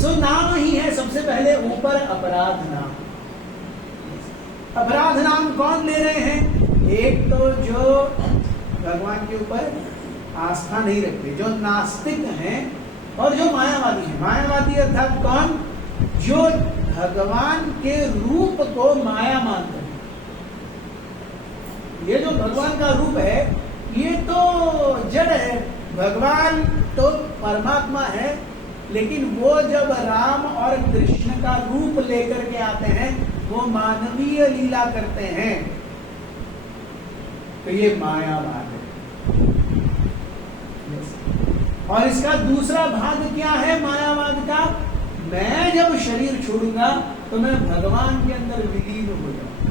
सो नाम ही है सबसे पहले ऊपर अपराध नाम. अपराध नाम कौन ले रहे हैं? एक तो जो भगवान के ऊपर आस्था नहीं रखते, जो नास्तिक हैं, और जो मायावादी हैं. मायावादी अर्थात कौन? जो भगवान के रूप को माया मानते हैं. ये जो भगवान का रूप है ये तो जड़ है. भगवान तो परमात्मा है, लेकिन वो जब राम और कृष्ण का रूप लेकर के आते हैं वो मानवीय लीला करते हैं, तो ये मायावाद है. और इसका दूसरा भाग क्या है मायावाद का? मैं जब शरीर छोड़ूंगा तो मैं भगवान के अंदर विलीन हो जाऊंगा.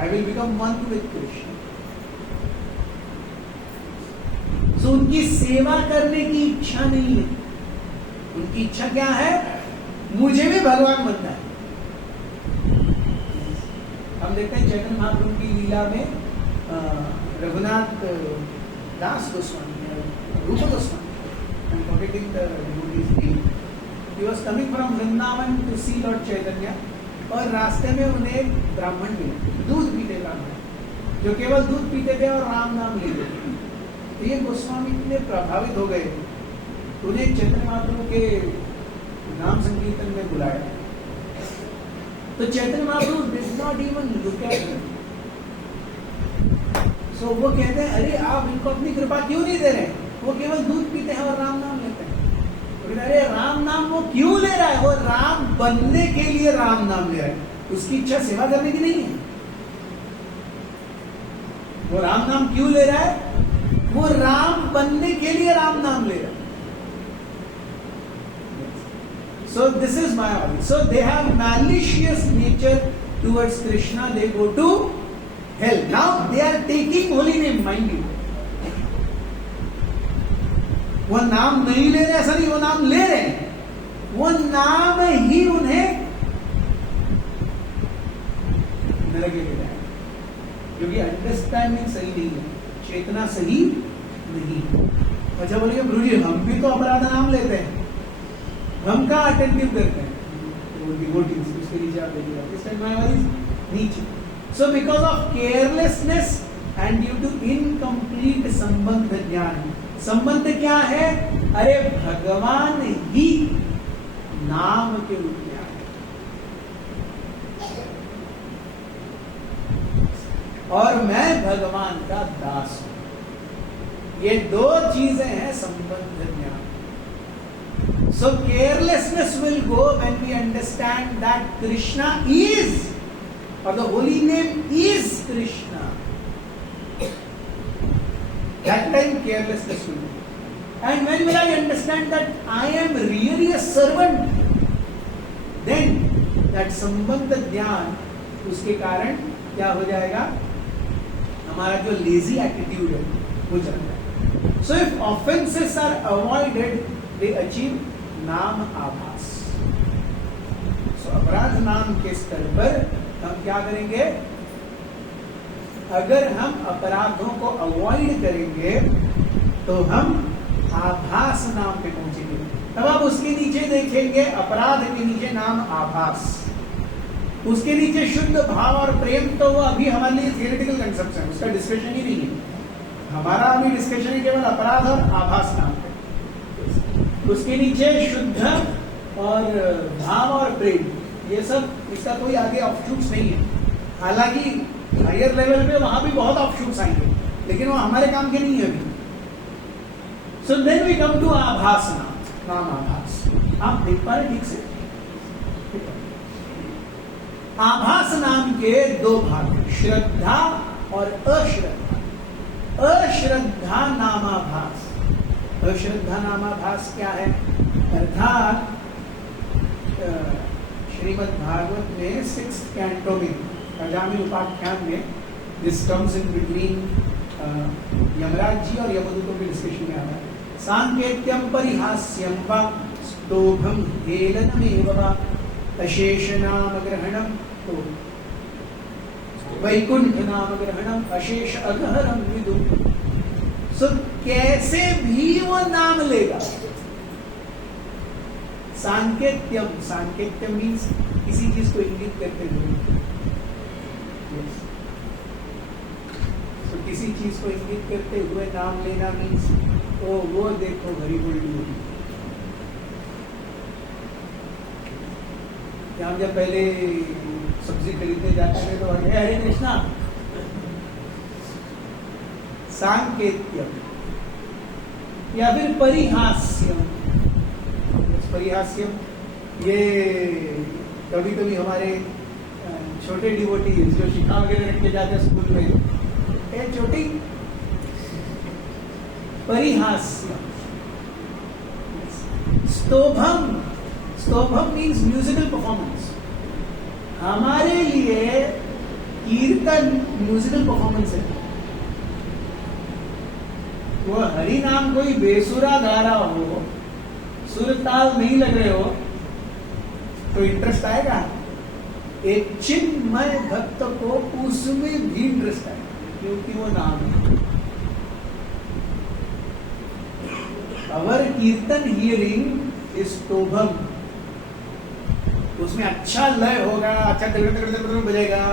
I will become one with Krishna. So उनकी सेवा करने की इच्छा नहीं है. उनकी इच्छा क्या है? मुझे भी भगवान बनना है. हम देखते हैं चैतन्य महाप्रभु की लीला में रघुनाथ दास गोस्वामी, रूप Goswami, I'm forgetting the devotee's name. He was coming from Vrindavan to see Lord Chaitanya, और रास्ते में उन्हें एक ब्राह्मण मिले, दूध पीते ब्राह्मण, जो केवल दूध पीते थे और राम नाम लेते थे. तो ये गोस्वामी इतने प्रभावित हो गए, उन्हें चैतन्य महाप्रभु के नाम संकीर्तन में बुलाया. तो Chaitanya Mahaprabhu did not even look at him. So वो कहते हैं अरे आप इनको अपनी कृपा क्यों नहीं दे रहे? वो केवल दूध पीते हैं और राम नाम लेते हैं। तो अरे राम नाम वो क्यों ले रहा है? वो राम बनने के लिए राम नाम ले रहा है, उसकी इच्छा सेवा करने की नहीं है। वो राम नाम क्यों ले रहा है? वो राम बनने के लिए राम नाम ले रहा है। So this is Mayavadi. So they have malicious nature towards Krishna. They go to hell. Now they are taking holy name, mind you. वो नाम नहीं ले रहे, ऐसा नहीं, वो नाम ले रहे हैं। वो नाम ही उन्हें नरक ले रहा है, क्योंकि अंडरस्टैंडिंग सही नहीं है, चेतना सही नहीं। अच्छा बोलिए गुरु जी हम भी तो अपराध नाम लेते हैं, हम का अटेंटिव करते हैं, वो डिवोटीज उसके नीचे आप देखिएगा, इस टाइम मायावादी नीचे। So because of carelessness and due to incomplete संबंध ज्ञान। संबंध क्या है? अरे भगवान ही नाम के रूप में आए और मैं भगवान का दास हूं। ये दो चीजें हैं संबंध ज्ञान। So carelessness will go when we understand that Krishna is, or the holy name is Krishna. That time carelessness will go. And when will I understand that I am really a servant? Then that संबंध ज्ञान, उसके कारण क्या हो जाएगा? हमारा जो lazy attitude है वो चल जाएगा। So if offenses are avoided, they achieve नाम आभास। So अपराध नाम के स्तर पर हम क्या करेंगे? अगर हम अपराधों को अवॉइड करेंगे तो हम आभास नाम पे पहुंचेंगे। तब आप उसके नीचे देखेंगे, अपराध के नीचे नाम आभास, उसके नीचे शुद्ध भाव और प्रेम। तो वो अभी हमारे लिए थियोरेटिकल कंसेप्ट है, उसका डिस्कशन ही नहीं है। हमारा अभी डिस्कशन है केवल अपराध और आभास नाम पे। उसके नीचे शुद्ध और भाव और प्रेम, ये सब, इसका कोई आगे ऑफशूट्स नहीं है। हालांकि हायर लेवल पे वहां भी बहुत ऑफशूट्स आएंगे, लेकिन वो हमारे काम के नहीं है अभी। So then we come to आभास नाम आभास। आप देख पा रहे ठीक से? आभास नाम के दो भाग, श्रद्धा और अश्रद्धा। अश्रद्धा नामाभास। अश्रद्धा नामाभास क्या है? अर्थात श्रीमद् भागवत में 6th कैंटो में अजामी उपाख्यान में this comes in between Yamraj ji और यमदूतों के डिस्कशन में आता है। सांकेत्यम परिहास्यम वा स्तोभम हेलनमेव वा अशेष नाम ग्रहणम, तो वैकुंठ नाम ग्रहणम अशेष अगहरम विदु। सो कैसे भी वो नाम लेगा। सांकेत्यम, सांकेत्यम मीन्स किसी चीज को इंगित करते हुए। तो किसी चीज को इंगित करते हुए नाम लेना मीन्स ओ वो देखो हरी बोली होगी। हम जब पहले सब्जी खरीदने जाते थे तो हरे कृष्णा। सांकेत्यम या फिर परिहास्यम। परिहास्यम ये कभी कभी हमारे छोटे डिवोटी जो शिक्षा वगैरह रख के जाते हैं स्कूल में, ये छोटी परिहास्यम। स्तोभम, स्तोभम मीन्स म्यूजिकल परफॉर्मेंस। हमारे लिए कीर्तन म्यूजिकल परफॉर्मेंस है। वो हरि नाम कोई बेसुरा गा रहा हो, सुर ताल नहीं लग रहे हो, तो इंटरेस्ट आएगा? एक चिन्मय भक्त को उसमें भी इंटरेस्ट आएगा, क्योंकि वो नाम है। अवर कीर्तन हियरिंग इज स्तोभम। उसमें अच्छा लय होगा, अच्छा बजेगा,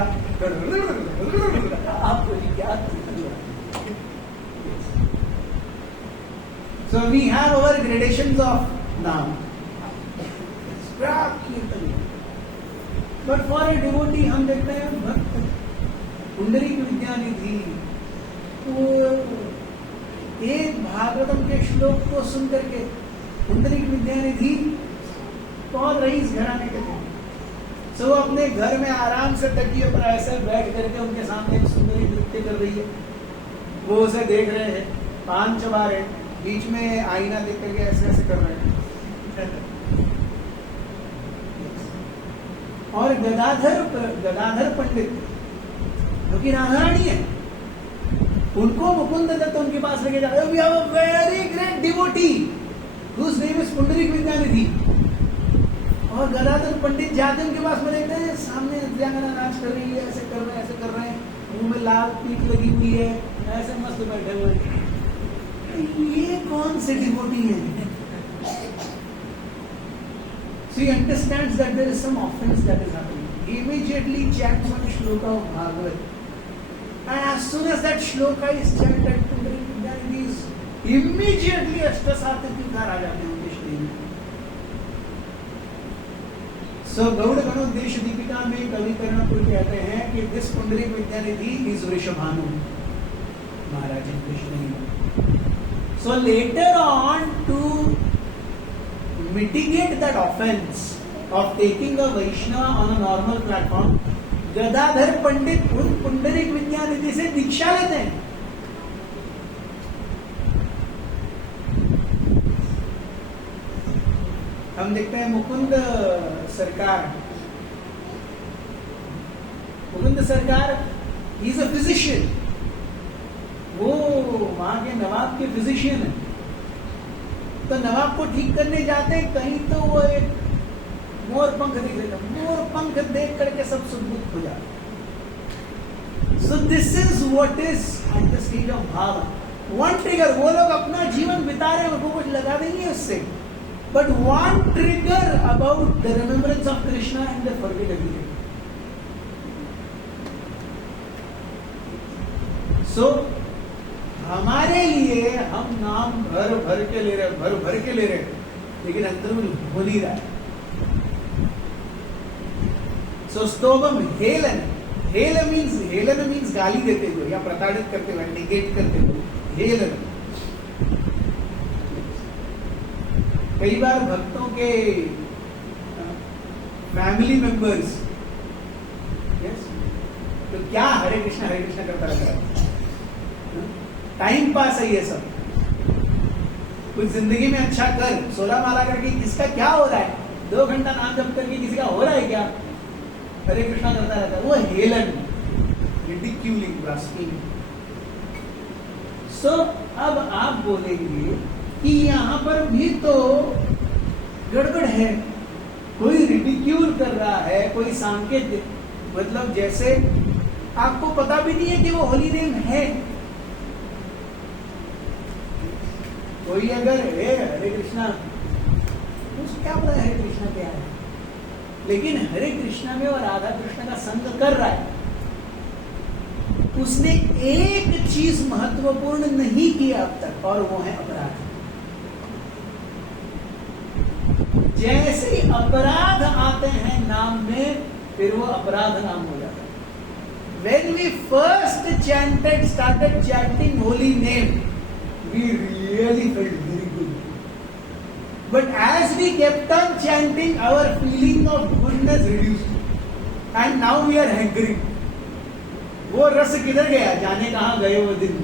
आपको क्या। So we have our gradations of naam. But for a devotee हम देखते हैं भक्त पुंडरीक विद्यानिधि, वो एक भागवतम के श्लोक को सुन करके पुंडरीक विद्यानिधि बहुत रईस घराने के थे, सो वो अपने घर में आराम से तकिए पर ऐसे बैठ करके उनके सामने एक सुंदरी नृत्य कर रही है, वो उसे देख रहे हैं, पान चबा रहे, बीच में आईना देख करके ऐसे ऐसे कर रहे हैं। और गदाधर पंडित जो कि राधारानी है, उनको मुकुंद दत्त उनके पास लेके जाते हैं। We have a very great devotee whose name is Pundarik Vidyanidhi. और गदाधर पंडित जाते हैं उनके पास में, देखते हैं सामने नृत्यांगना नाच कर रही है, ऐसे कर रहे हैं, ऐसे कर रहे हैं, मुंह में लाल पीठ लगी हुई है, ऐसे मस्त बैठे हुए हैं। ये कौन से डिवोटी है? So he understands that there is some offense that is happening. He immediately chants one shloka of Bhagavad. And as soon as that shloka is chanted, Puंडरीक Vidyanidhi is immediately अष्टसात्विकार आ जाते हैं उनके शरीर में। So गौड़ गणोद्देश दीपिका में कवि कर्णपुर कहते हैं कि this Pundarik Vidyanidhi is Vrishabhanu, Maharaj Krishna. So later on, to mitigate that offense of taking a Vaishnava on a normal platform, Gadadhar पंडित उन पुंडरीक विद्यानिधि से दीक्षा लेते हैं। हम देखते हैं मुकुंद सरकार ही इज अ फिजिशियन, वो वहां के नवाब के फिजिशियन है। तो नवाब को ठीक करने जाते हैं कहीं, तो वो एक मोर पंख दिख देता, मोर पंख देख करके सब सुदबुद हो जाते। सो this is what is eight the stage of भाव। वन ट्रिगर, वो लोग अपना जीवन बिता रहे हैं, उनको कुछ लगा देंगे उससे, but one trigger about the remembrance of Krishna and the forget everything. So हमारे लिए हम नाम भर भर के ले रहे, लेकिन अंदर में हो नहीं रहा है। सो स्तोभम हेलन मीन्स गाली देते हुए या प्रताड़ित करते हुए, निगेट करते हुए, हेलन। कई बार भक्तों के फैमिली मेंबर्स तो क्या हरे कृष्णा करता रहता है, टाइम पास है ये सब, कुछ जिंदगी में अच्छा कर, 16 माला करके किसका क्या हो रहा है, 2 घंटा नाम जप करके किसी का हो रहा है क्या, हरे कृष्णा करता रहता है, वो हेलन, रिडिक्यूलिंग, ब्लास्फेमी। सो अब आप बोलेंगे कि यहाँ पर भी तो गड़बड़ है, कोई रिडिक्यूल कर रहा है, कोई सांकेत, मतलब जैसे आपको पता भी नहीं है कि वो होली नेम है। कोई अगर हरे कृष्णा, उसको क्या पता हरे कृष्णा क्या है, लेकिन हरे कृष्णा में और राधा कृष्ण का संग कर रहा है, उसने एक चीज महत्वपूर्ण नहीं किया अब तक, और वो है अपराध। जैसे ही अपराध आते हैं नाम में, फिर वो अपराध नाम हो जाता है। When we first started chanting holy name, we really felt very good. But as we kept on chanting, our feeling of goodness reduced, and now we are hankering. वो रस किधर गया, जाने कहाँ गए वो दिन।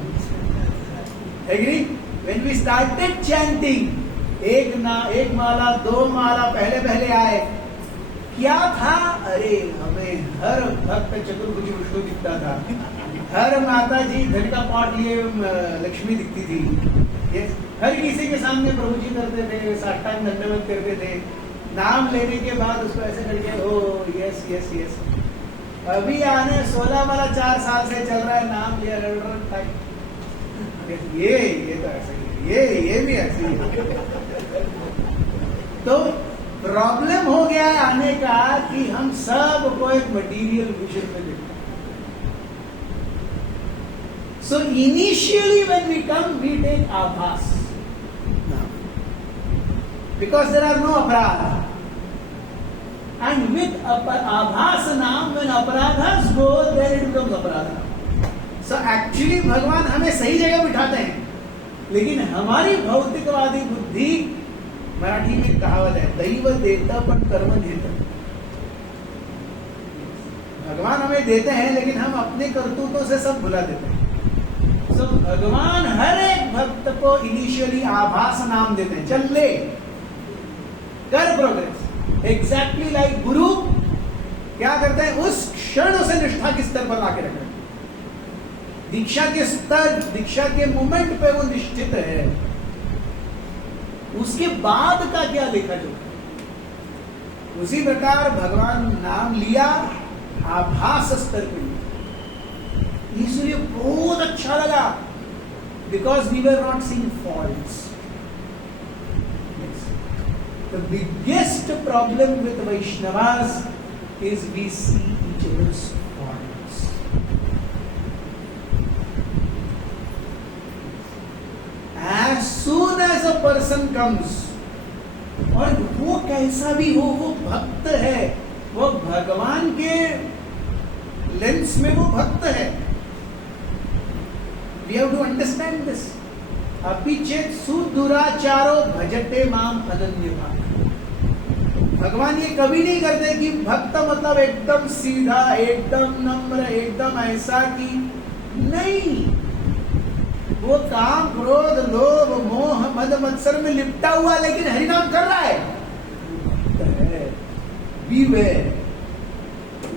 Agree? When we started chanting, एक माला 2 माला पहले आए, क्या था, अरे हमें हर भक्त चतुर्भुज विष्णु दिखता था, हर माता जी धन का पॉट लिए लक्ष्मी दिखती थी, हर किसी के सामने प्रभु जी करते थे, साष्टांग दंडवत करते थे, नाम लेने के बाद उसको ऐसे करके ओ यस यस यस। अभी आने 16 वाला 4 साल से चल रहा है, नाम लिया ये तो ऐसे ये भी ऐसे ही। तो प्रॉब्लम हो गया है आने का कि हम सब को एक मटीरियल विजन में देखते हैं। So initially when we come we take आभास, बिकॉज देयर आर नो अपराध, And with आभास नाम, when अपराधास go, then it becomes अपराध. So actually भगवान हमें सही जगह बिठाते हैं, लेकिन हमारी भौतिकवादी बुद्धि, मराठी में कहावत है, दैव देता पण कर्म देता. भगवान हमें देते हैं लेकिन हम अपने करतूतों से सब भुला देते हैं. So, भगवान हर एक भक्त को इनिशियली आभास नाम देते हैं, चल ले कर प्रोग्रेस. एग्जैक्टली लाइक गुरु क्या करते हैं, उस क्षण उसे निष्ठा के स्तर पर लाके रखते हैं. दीक्षा के स्तर, दीक्षा के मोमेंट पे वो निश्चित है, उसके बाद का क्या लेखा जोखा. उसी प्रकार भगवान नाम लिया आभास स्तर पे, इसलिए बहुत अच्छा लगा, because we were not seeing faults. The biggest problem with Vaishnavas is we see each other's faults. As soon as a person comes, और वो कैसा भी हो, वो भक्त है, वो भगवान के लेंस में वो भक्त है. We have to understand this. अपि चेत सुदुराचारो भजते माम अनन्यभाक्. भगवान ये कभी नहीं करते कि भक्त मतलब एकदम सीधा, एकदम नम्र, एकदम ऐसा कि नहीं. वो काम, क्रोध, लोभ, मोह, मद, मत्सर में लिपटा हुआ, लेकिन हरिनाम कर रहा है. Beware.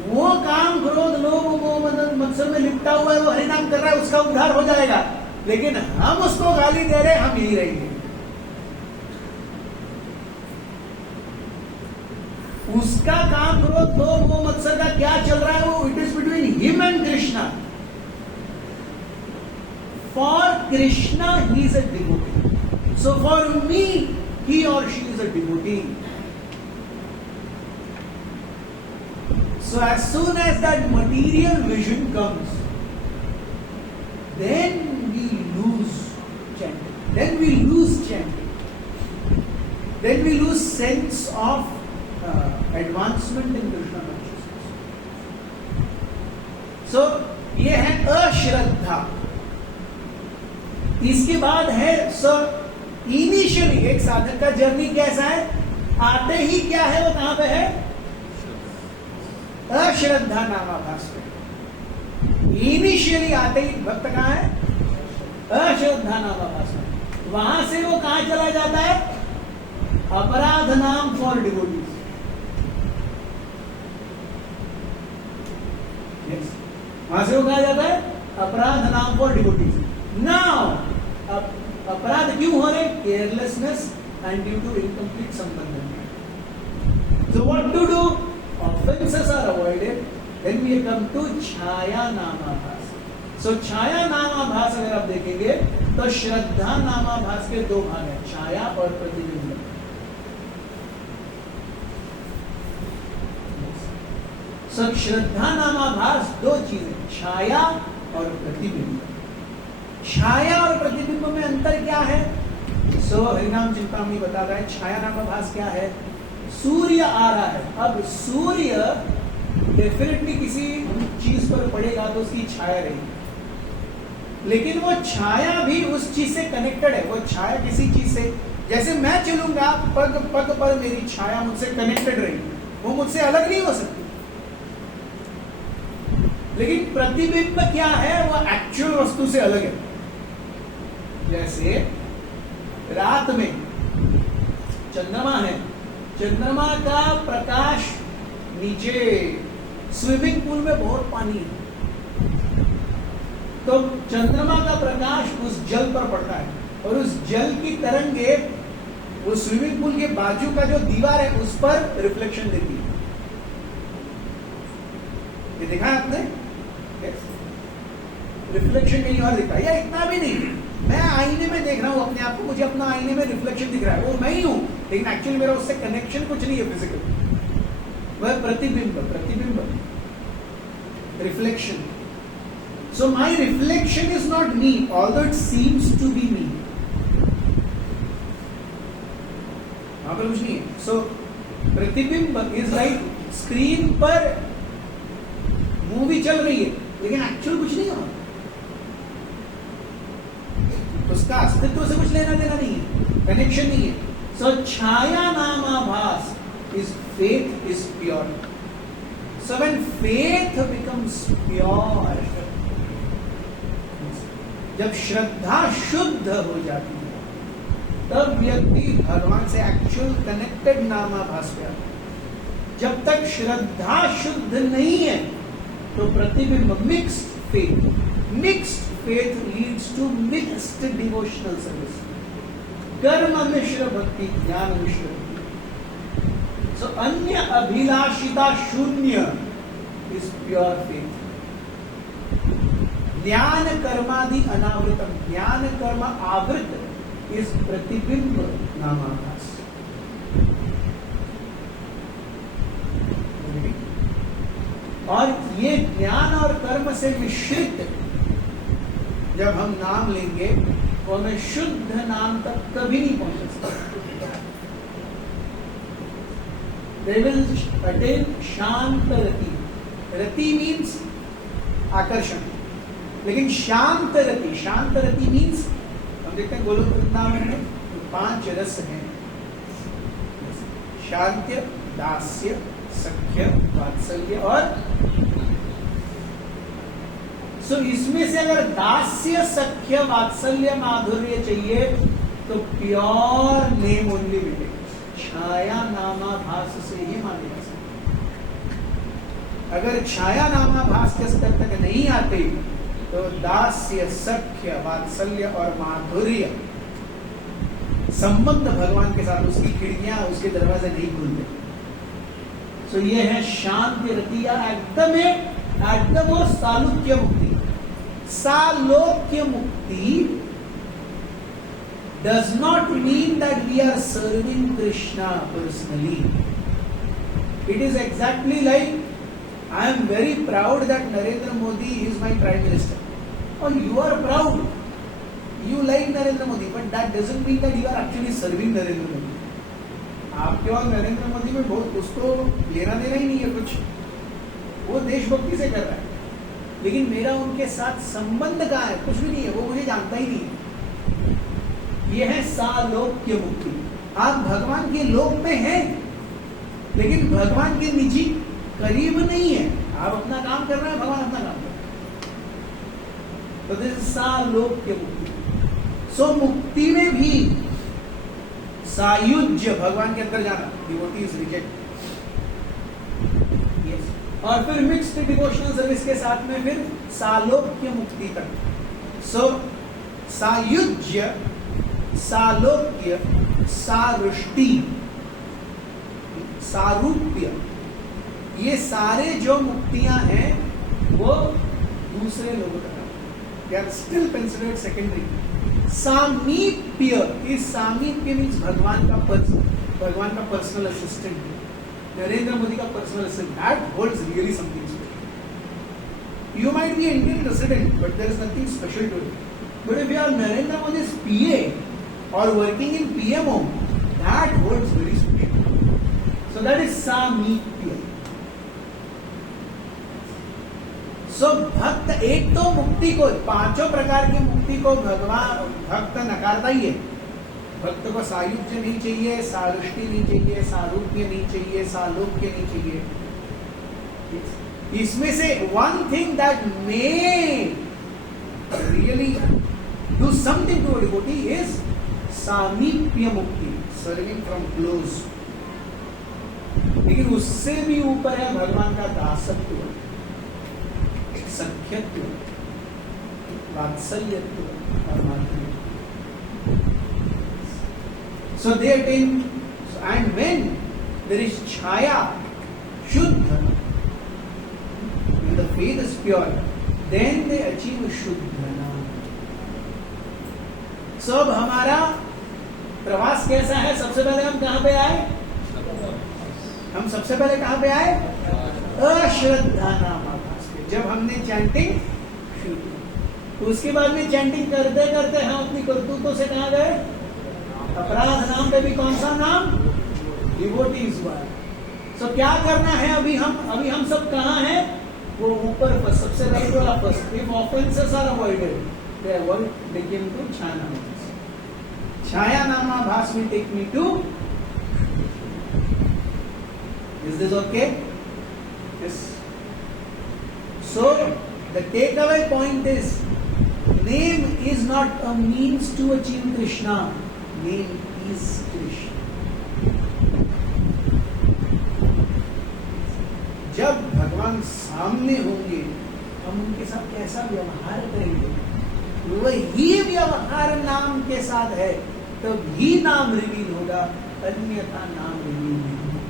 वो काम, क्रोध, लोभ, मोह, मद, मत्सर में लिपटा हुआ है, वो हरिनाम कर रहा है, उसका उद्धार हो जाएगा. लेकिन हम उसको गाली दे रहे, हम यही रहेंगे. उसका काम, क्रोध, लोभ, मोह, मत्सर का क्या चल रहा है, वो it is between him and Krishna. For Krishna he is a devotee, so for me he और she is a devotee. So as soon as that material vision comes, then we lose chanting. Then we lose chanting. Then we lose sense of advancement in Krishna consciousness. So ये है अश्रद्धा. इसके बाद है इनिशियली एक साधक का जर्नी कैसा है, आते ही क्या है, वो कहां पे है, अश्रद्धा नामाभास में. इनिशियली आते ही भक्त कहां है, अश्रद्धा नामाभास में. वहां से वो कहां चला जाता है, अपराध नाम फॉर डिवोटीज. वहां से वो कहा जाता है, अपराध नाम फॉर डिवोटीज. नाउ अपराध क्यों हो रहे, carelessness and due to incomplete संबंध. So what to do? Offenses are avoided. Then we come to chhaya namabhasa. So chhaya namabhasa अगर आप देखेंगे तो श्रद्धा नामाभास के दो भाग हैं, छाया और प्रतिबिंब. So श्रद्धा नामाभास दो चीजें, छाया और प्रतिबिंब. छाया और प्रतिबिंब में अंतर क्या है? हरिनाम चिंतामणि बता रहा है छाया नामाभास क्या है. सूर्य आ रहा है, अब सूर्य डेफिनेटली किसी चीज पर पड़ेगा तो उसकी छाया रहेगी, लेकिन वो छाया भी उस चीज से कनेक्टेड है. वो छाया किसी चीज से, जैसे मैं चलूंगा पग पग पर मेरी छाया मुझसे कनेक्टेड रहेगी, वो मुझसे अलग नहीं हो सकती. लेकिन प्रतिबिंब क्या है, वो एक्चुअल वस्तु से अलग है. जैसे रात में चंद्रमा है, चंद्रमा का प्रकाश नीचे स्विमिंग पूल में बहुत पानी है, तो चंद्रमा का प्रकाश उस जल पर पड़ता है और उस जल की तरंगे वो स्विमिंग पूल के बाजू का जो दीवार है उस पर रिफ्लेक्शन देती है. ये देखा है आपने, रिफ्लेक्शन कहीं और दिखता है. या इतना भी नहीं, मैं आईने में देख रहा हूं अपने आप को, मुझे अपना आईने में रिफ्लेक्शन दिख रहा है, वो मैं ही हूं, लेकिन एक्चुअली मेरा उससे कनेक्शन कुछ नहीं है फिजिकल. वह प्रतिबिंब, reflection. So my reflection is not me, although it seems to be me. वहां पर कुछ नहीं है. So pratibimb is like screen पर मूवी चल रही है लेकिन एक्चुअल कुछ नहीं हो, उसका अस्तित्व से कुछ लेना देना नहीं है, कनेक्शन नहीं है. सो छाया नामाभास is faith is pure. So when faith becomes pure, जब श्रद्धा शुद्ध हो जाती है तब व्यक्ति भगवान से एक्चुअल कनेक्टेड नामाभास पे आता है. जब तक श्रद्धा शुद्ध नहीं है तो प्रतिबिंब mixed faith leads to mixed devotional service. कर्म मिश्र भक्ति, ज्ञान मिश्र भक्ति. So अन्य अभिलाषिता शून्य is pure faith. ज्ञान कर्मादि अनावृतम, ज्ञान कर्म आवृत is प्रतिबिंब नामाभास. और ये ज्ञान और कर्म से मिश्रित जब हम नाम लेंगे तो हमें शुद्ध नाम तक कभी नहीं पहुंच सकते. They will attain शांत रति. रति मीन्स आकर्षण, लेकिन शांत रति मीन्स हम देखते हैं गोलोक वृंदावन में 5 रस हैं, शांत्य, दास्य, सख्य, वात्सल्य और इसमें से अगर दास्य, सख्य, वात्सल्य, माधुर्य चाहिए तो प्योर नेम ओनली मिलेगा. छाया नामाभास से ही माने जा सकते. अगर छाया नामाभास के स्तर तक नहीं आते तो दास्य, सख्य, वात्सल्य और माधुर्य संबंध भगवान के साथ उसकी खिड़कियां, उसके दरवाजे नहीं खुलते. सो ये है शांति रति या एकदम वो सालोक्य मुक्ति. सालोक्य मुक्ति does not mean that we are serving Krishna personally. It is exactly like I am very proud that Narendra Modi is my Prime Minister. Or you are proud. You like Narendra Modi, but that doesn't mean that you are actually serving Narendra Modi. आपके और नरेंद्र मोदी में बहुत उसको लेना देना ही नहीं है कुछ. वो देशभक्ति से कर रहा है, लेकिन मेरा उनके साथ संबंध कहाँ है? कुछ भी नहीं है. वो मुझे जानता ही नहीं है. यह है सालोक्य मुक्ति. आप भगवान के लोक में हैं, लेकिन भगवान के निजी करीब नहीं है. आप अपना काम कर रहे हैं, भगवान अपना काम कर रहे हैं. तो दिस इज सालोक्य मुक्ति. सो मुक्ति में भी सायुज्य, भगवान के अंदर जाना, डिवोटी इज रिजेक्ट. यस. और फिर मिक्स्ड डिवोशनल सर्विस के साथ में फिर सालोक्य मुक्ति तक. सो सायुज्य, सालोक्य, सारुष्टि, सारूप्य, ये सारे जो मुक्तियां हैं वो दूसरे लोगों तक they are still considered secondary. सामीप्य, इस सामीप्य मीन्स भगवान का पर्सनल असिस्टेंट, नरेंद्र मोदी का personal assistant. That holds really something special. You might be Indian resident but there is nothing special to it. But if you are Narendra Modi's PA or working in PMO, that holds very special. So that is samipya. So भक्त एक तो मुक्ति को, 5 प्रकार की मुक्ति को भगवान भक्त नकारता ही है. भक्त को सायुज्य नहीं चाहिए, सारुष्टि नहीं चाहिए, सारूप्य नहीं चाहिए, सालोक्य नहीं चाहिए. इसमें से one thing that may really do something to a devotee is सामीप्य मुक्ति, सर्विंग फ्रॉम क्लोज. लेकिन उससे भी ऊपर है भगवान का दासत्व, सख्यत्व, वात्सल्यत्व और माधुर्य. So they attain. And when there is chhaya shuddha, when the faith is pure, then they achieve शुद्ध नाम. सो अब हमारा प्रवास कैसा है? सबसे पहले हम कहां पे आए? हम सबसे पहले कहां पे आए? अश्रद्धा नामाभास पे. जब हमने चैंटिंग शुरू की, तो उसके बाद में चैंटिंग करते करते हम अपनी करतूतों से कहां गए? अपराध नाम पे भी कौन सा नाम? डिवोटीज हुआ. सो क्या करना है अभी हम सब कहाँ हैं? वो ऊपर फर्स्ट, सबसे राइट वाला first. If offences are avoided, they came to Chayanamas. Chayanama Bhas will take me to. Is this okay? Yes. So the takeaway point is, name is not a means to achieve Krishna. Name is Krishna. जब भगवान सामने होंगे, हम उनके साथ कैसा व्यवहार करेंगे, वही व्यवहार नाम के साथ है, तब ही नाम रिवील होगा, अन्यथा नाम रिवील नहीं होगा।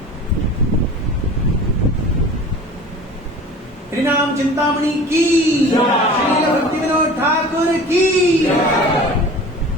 हरिनाम चिंतामणि की, श्री भक्ति विनोद ठाकुर की।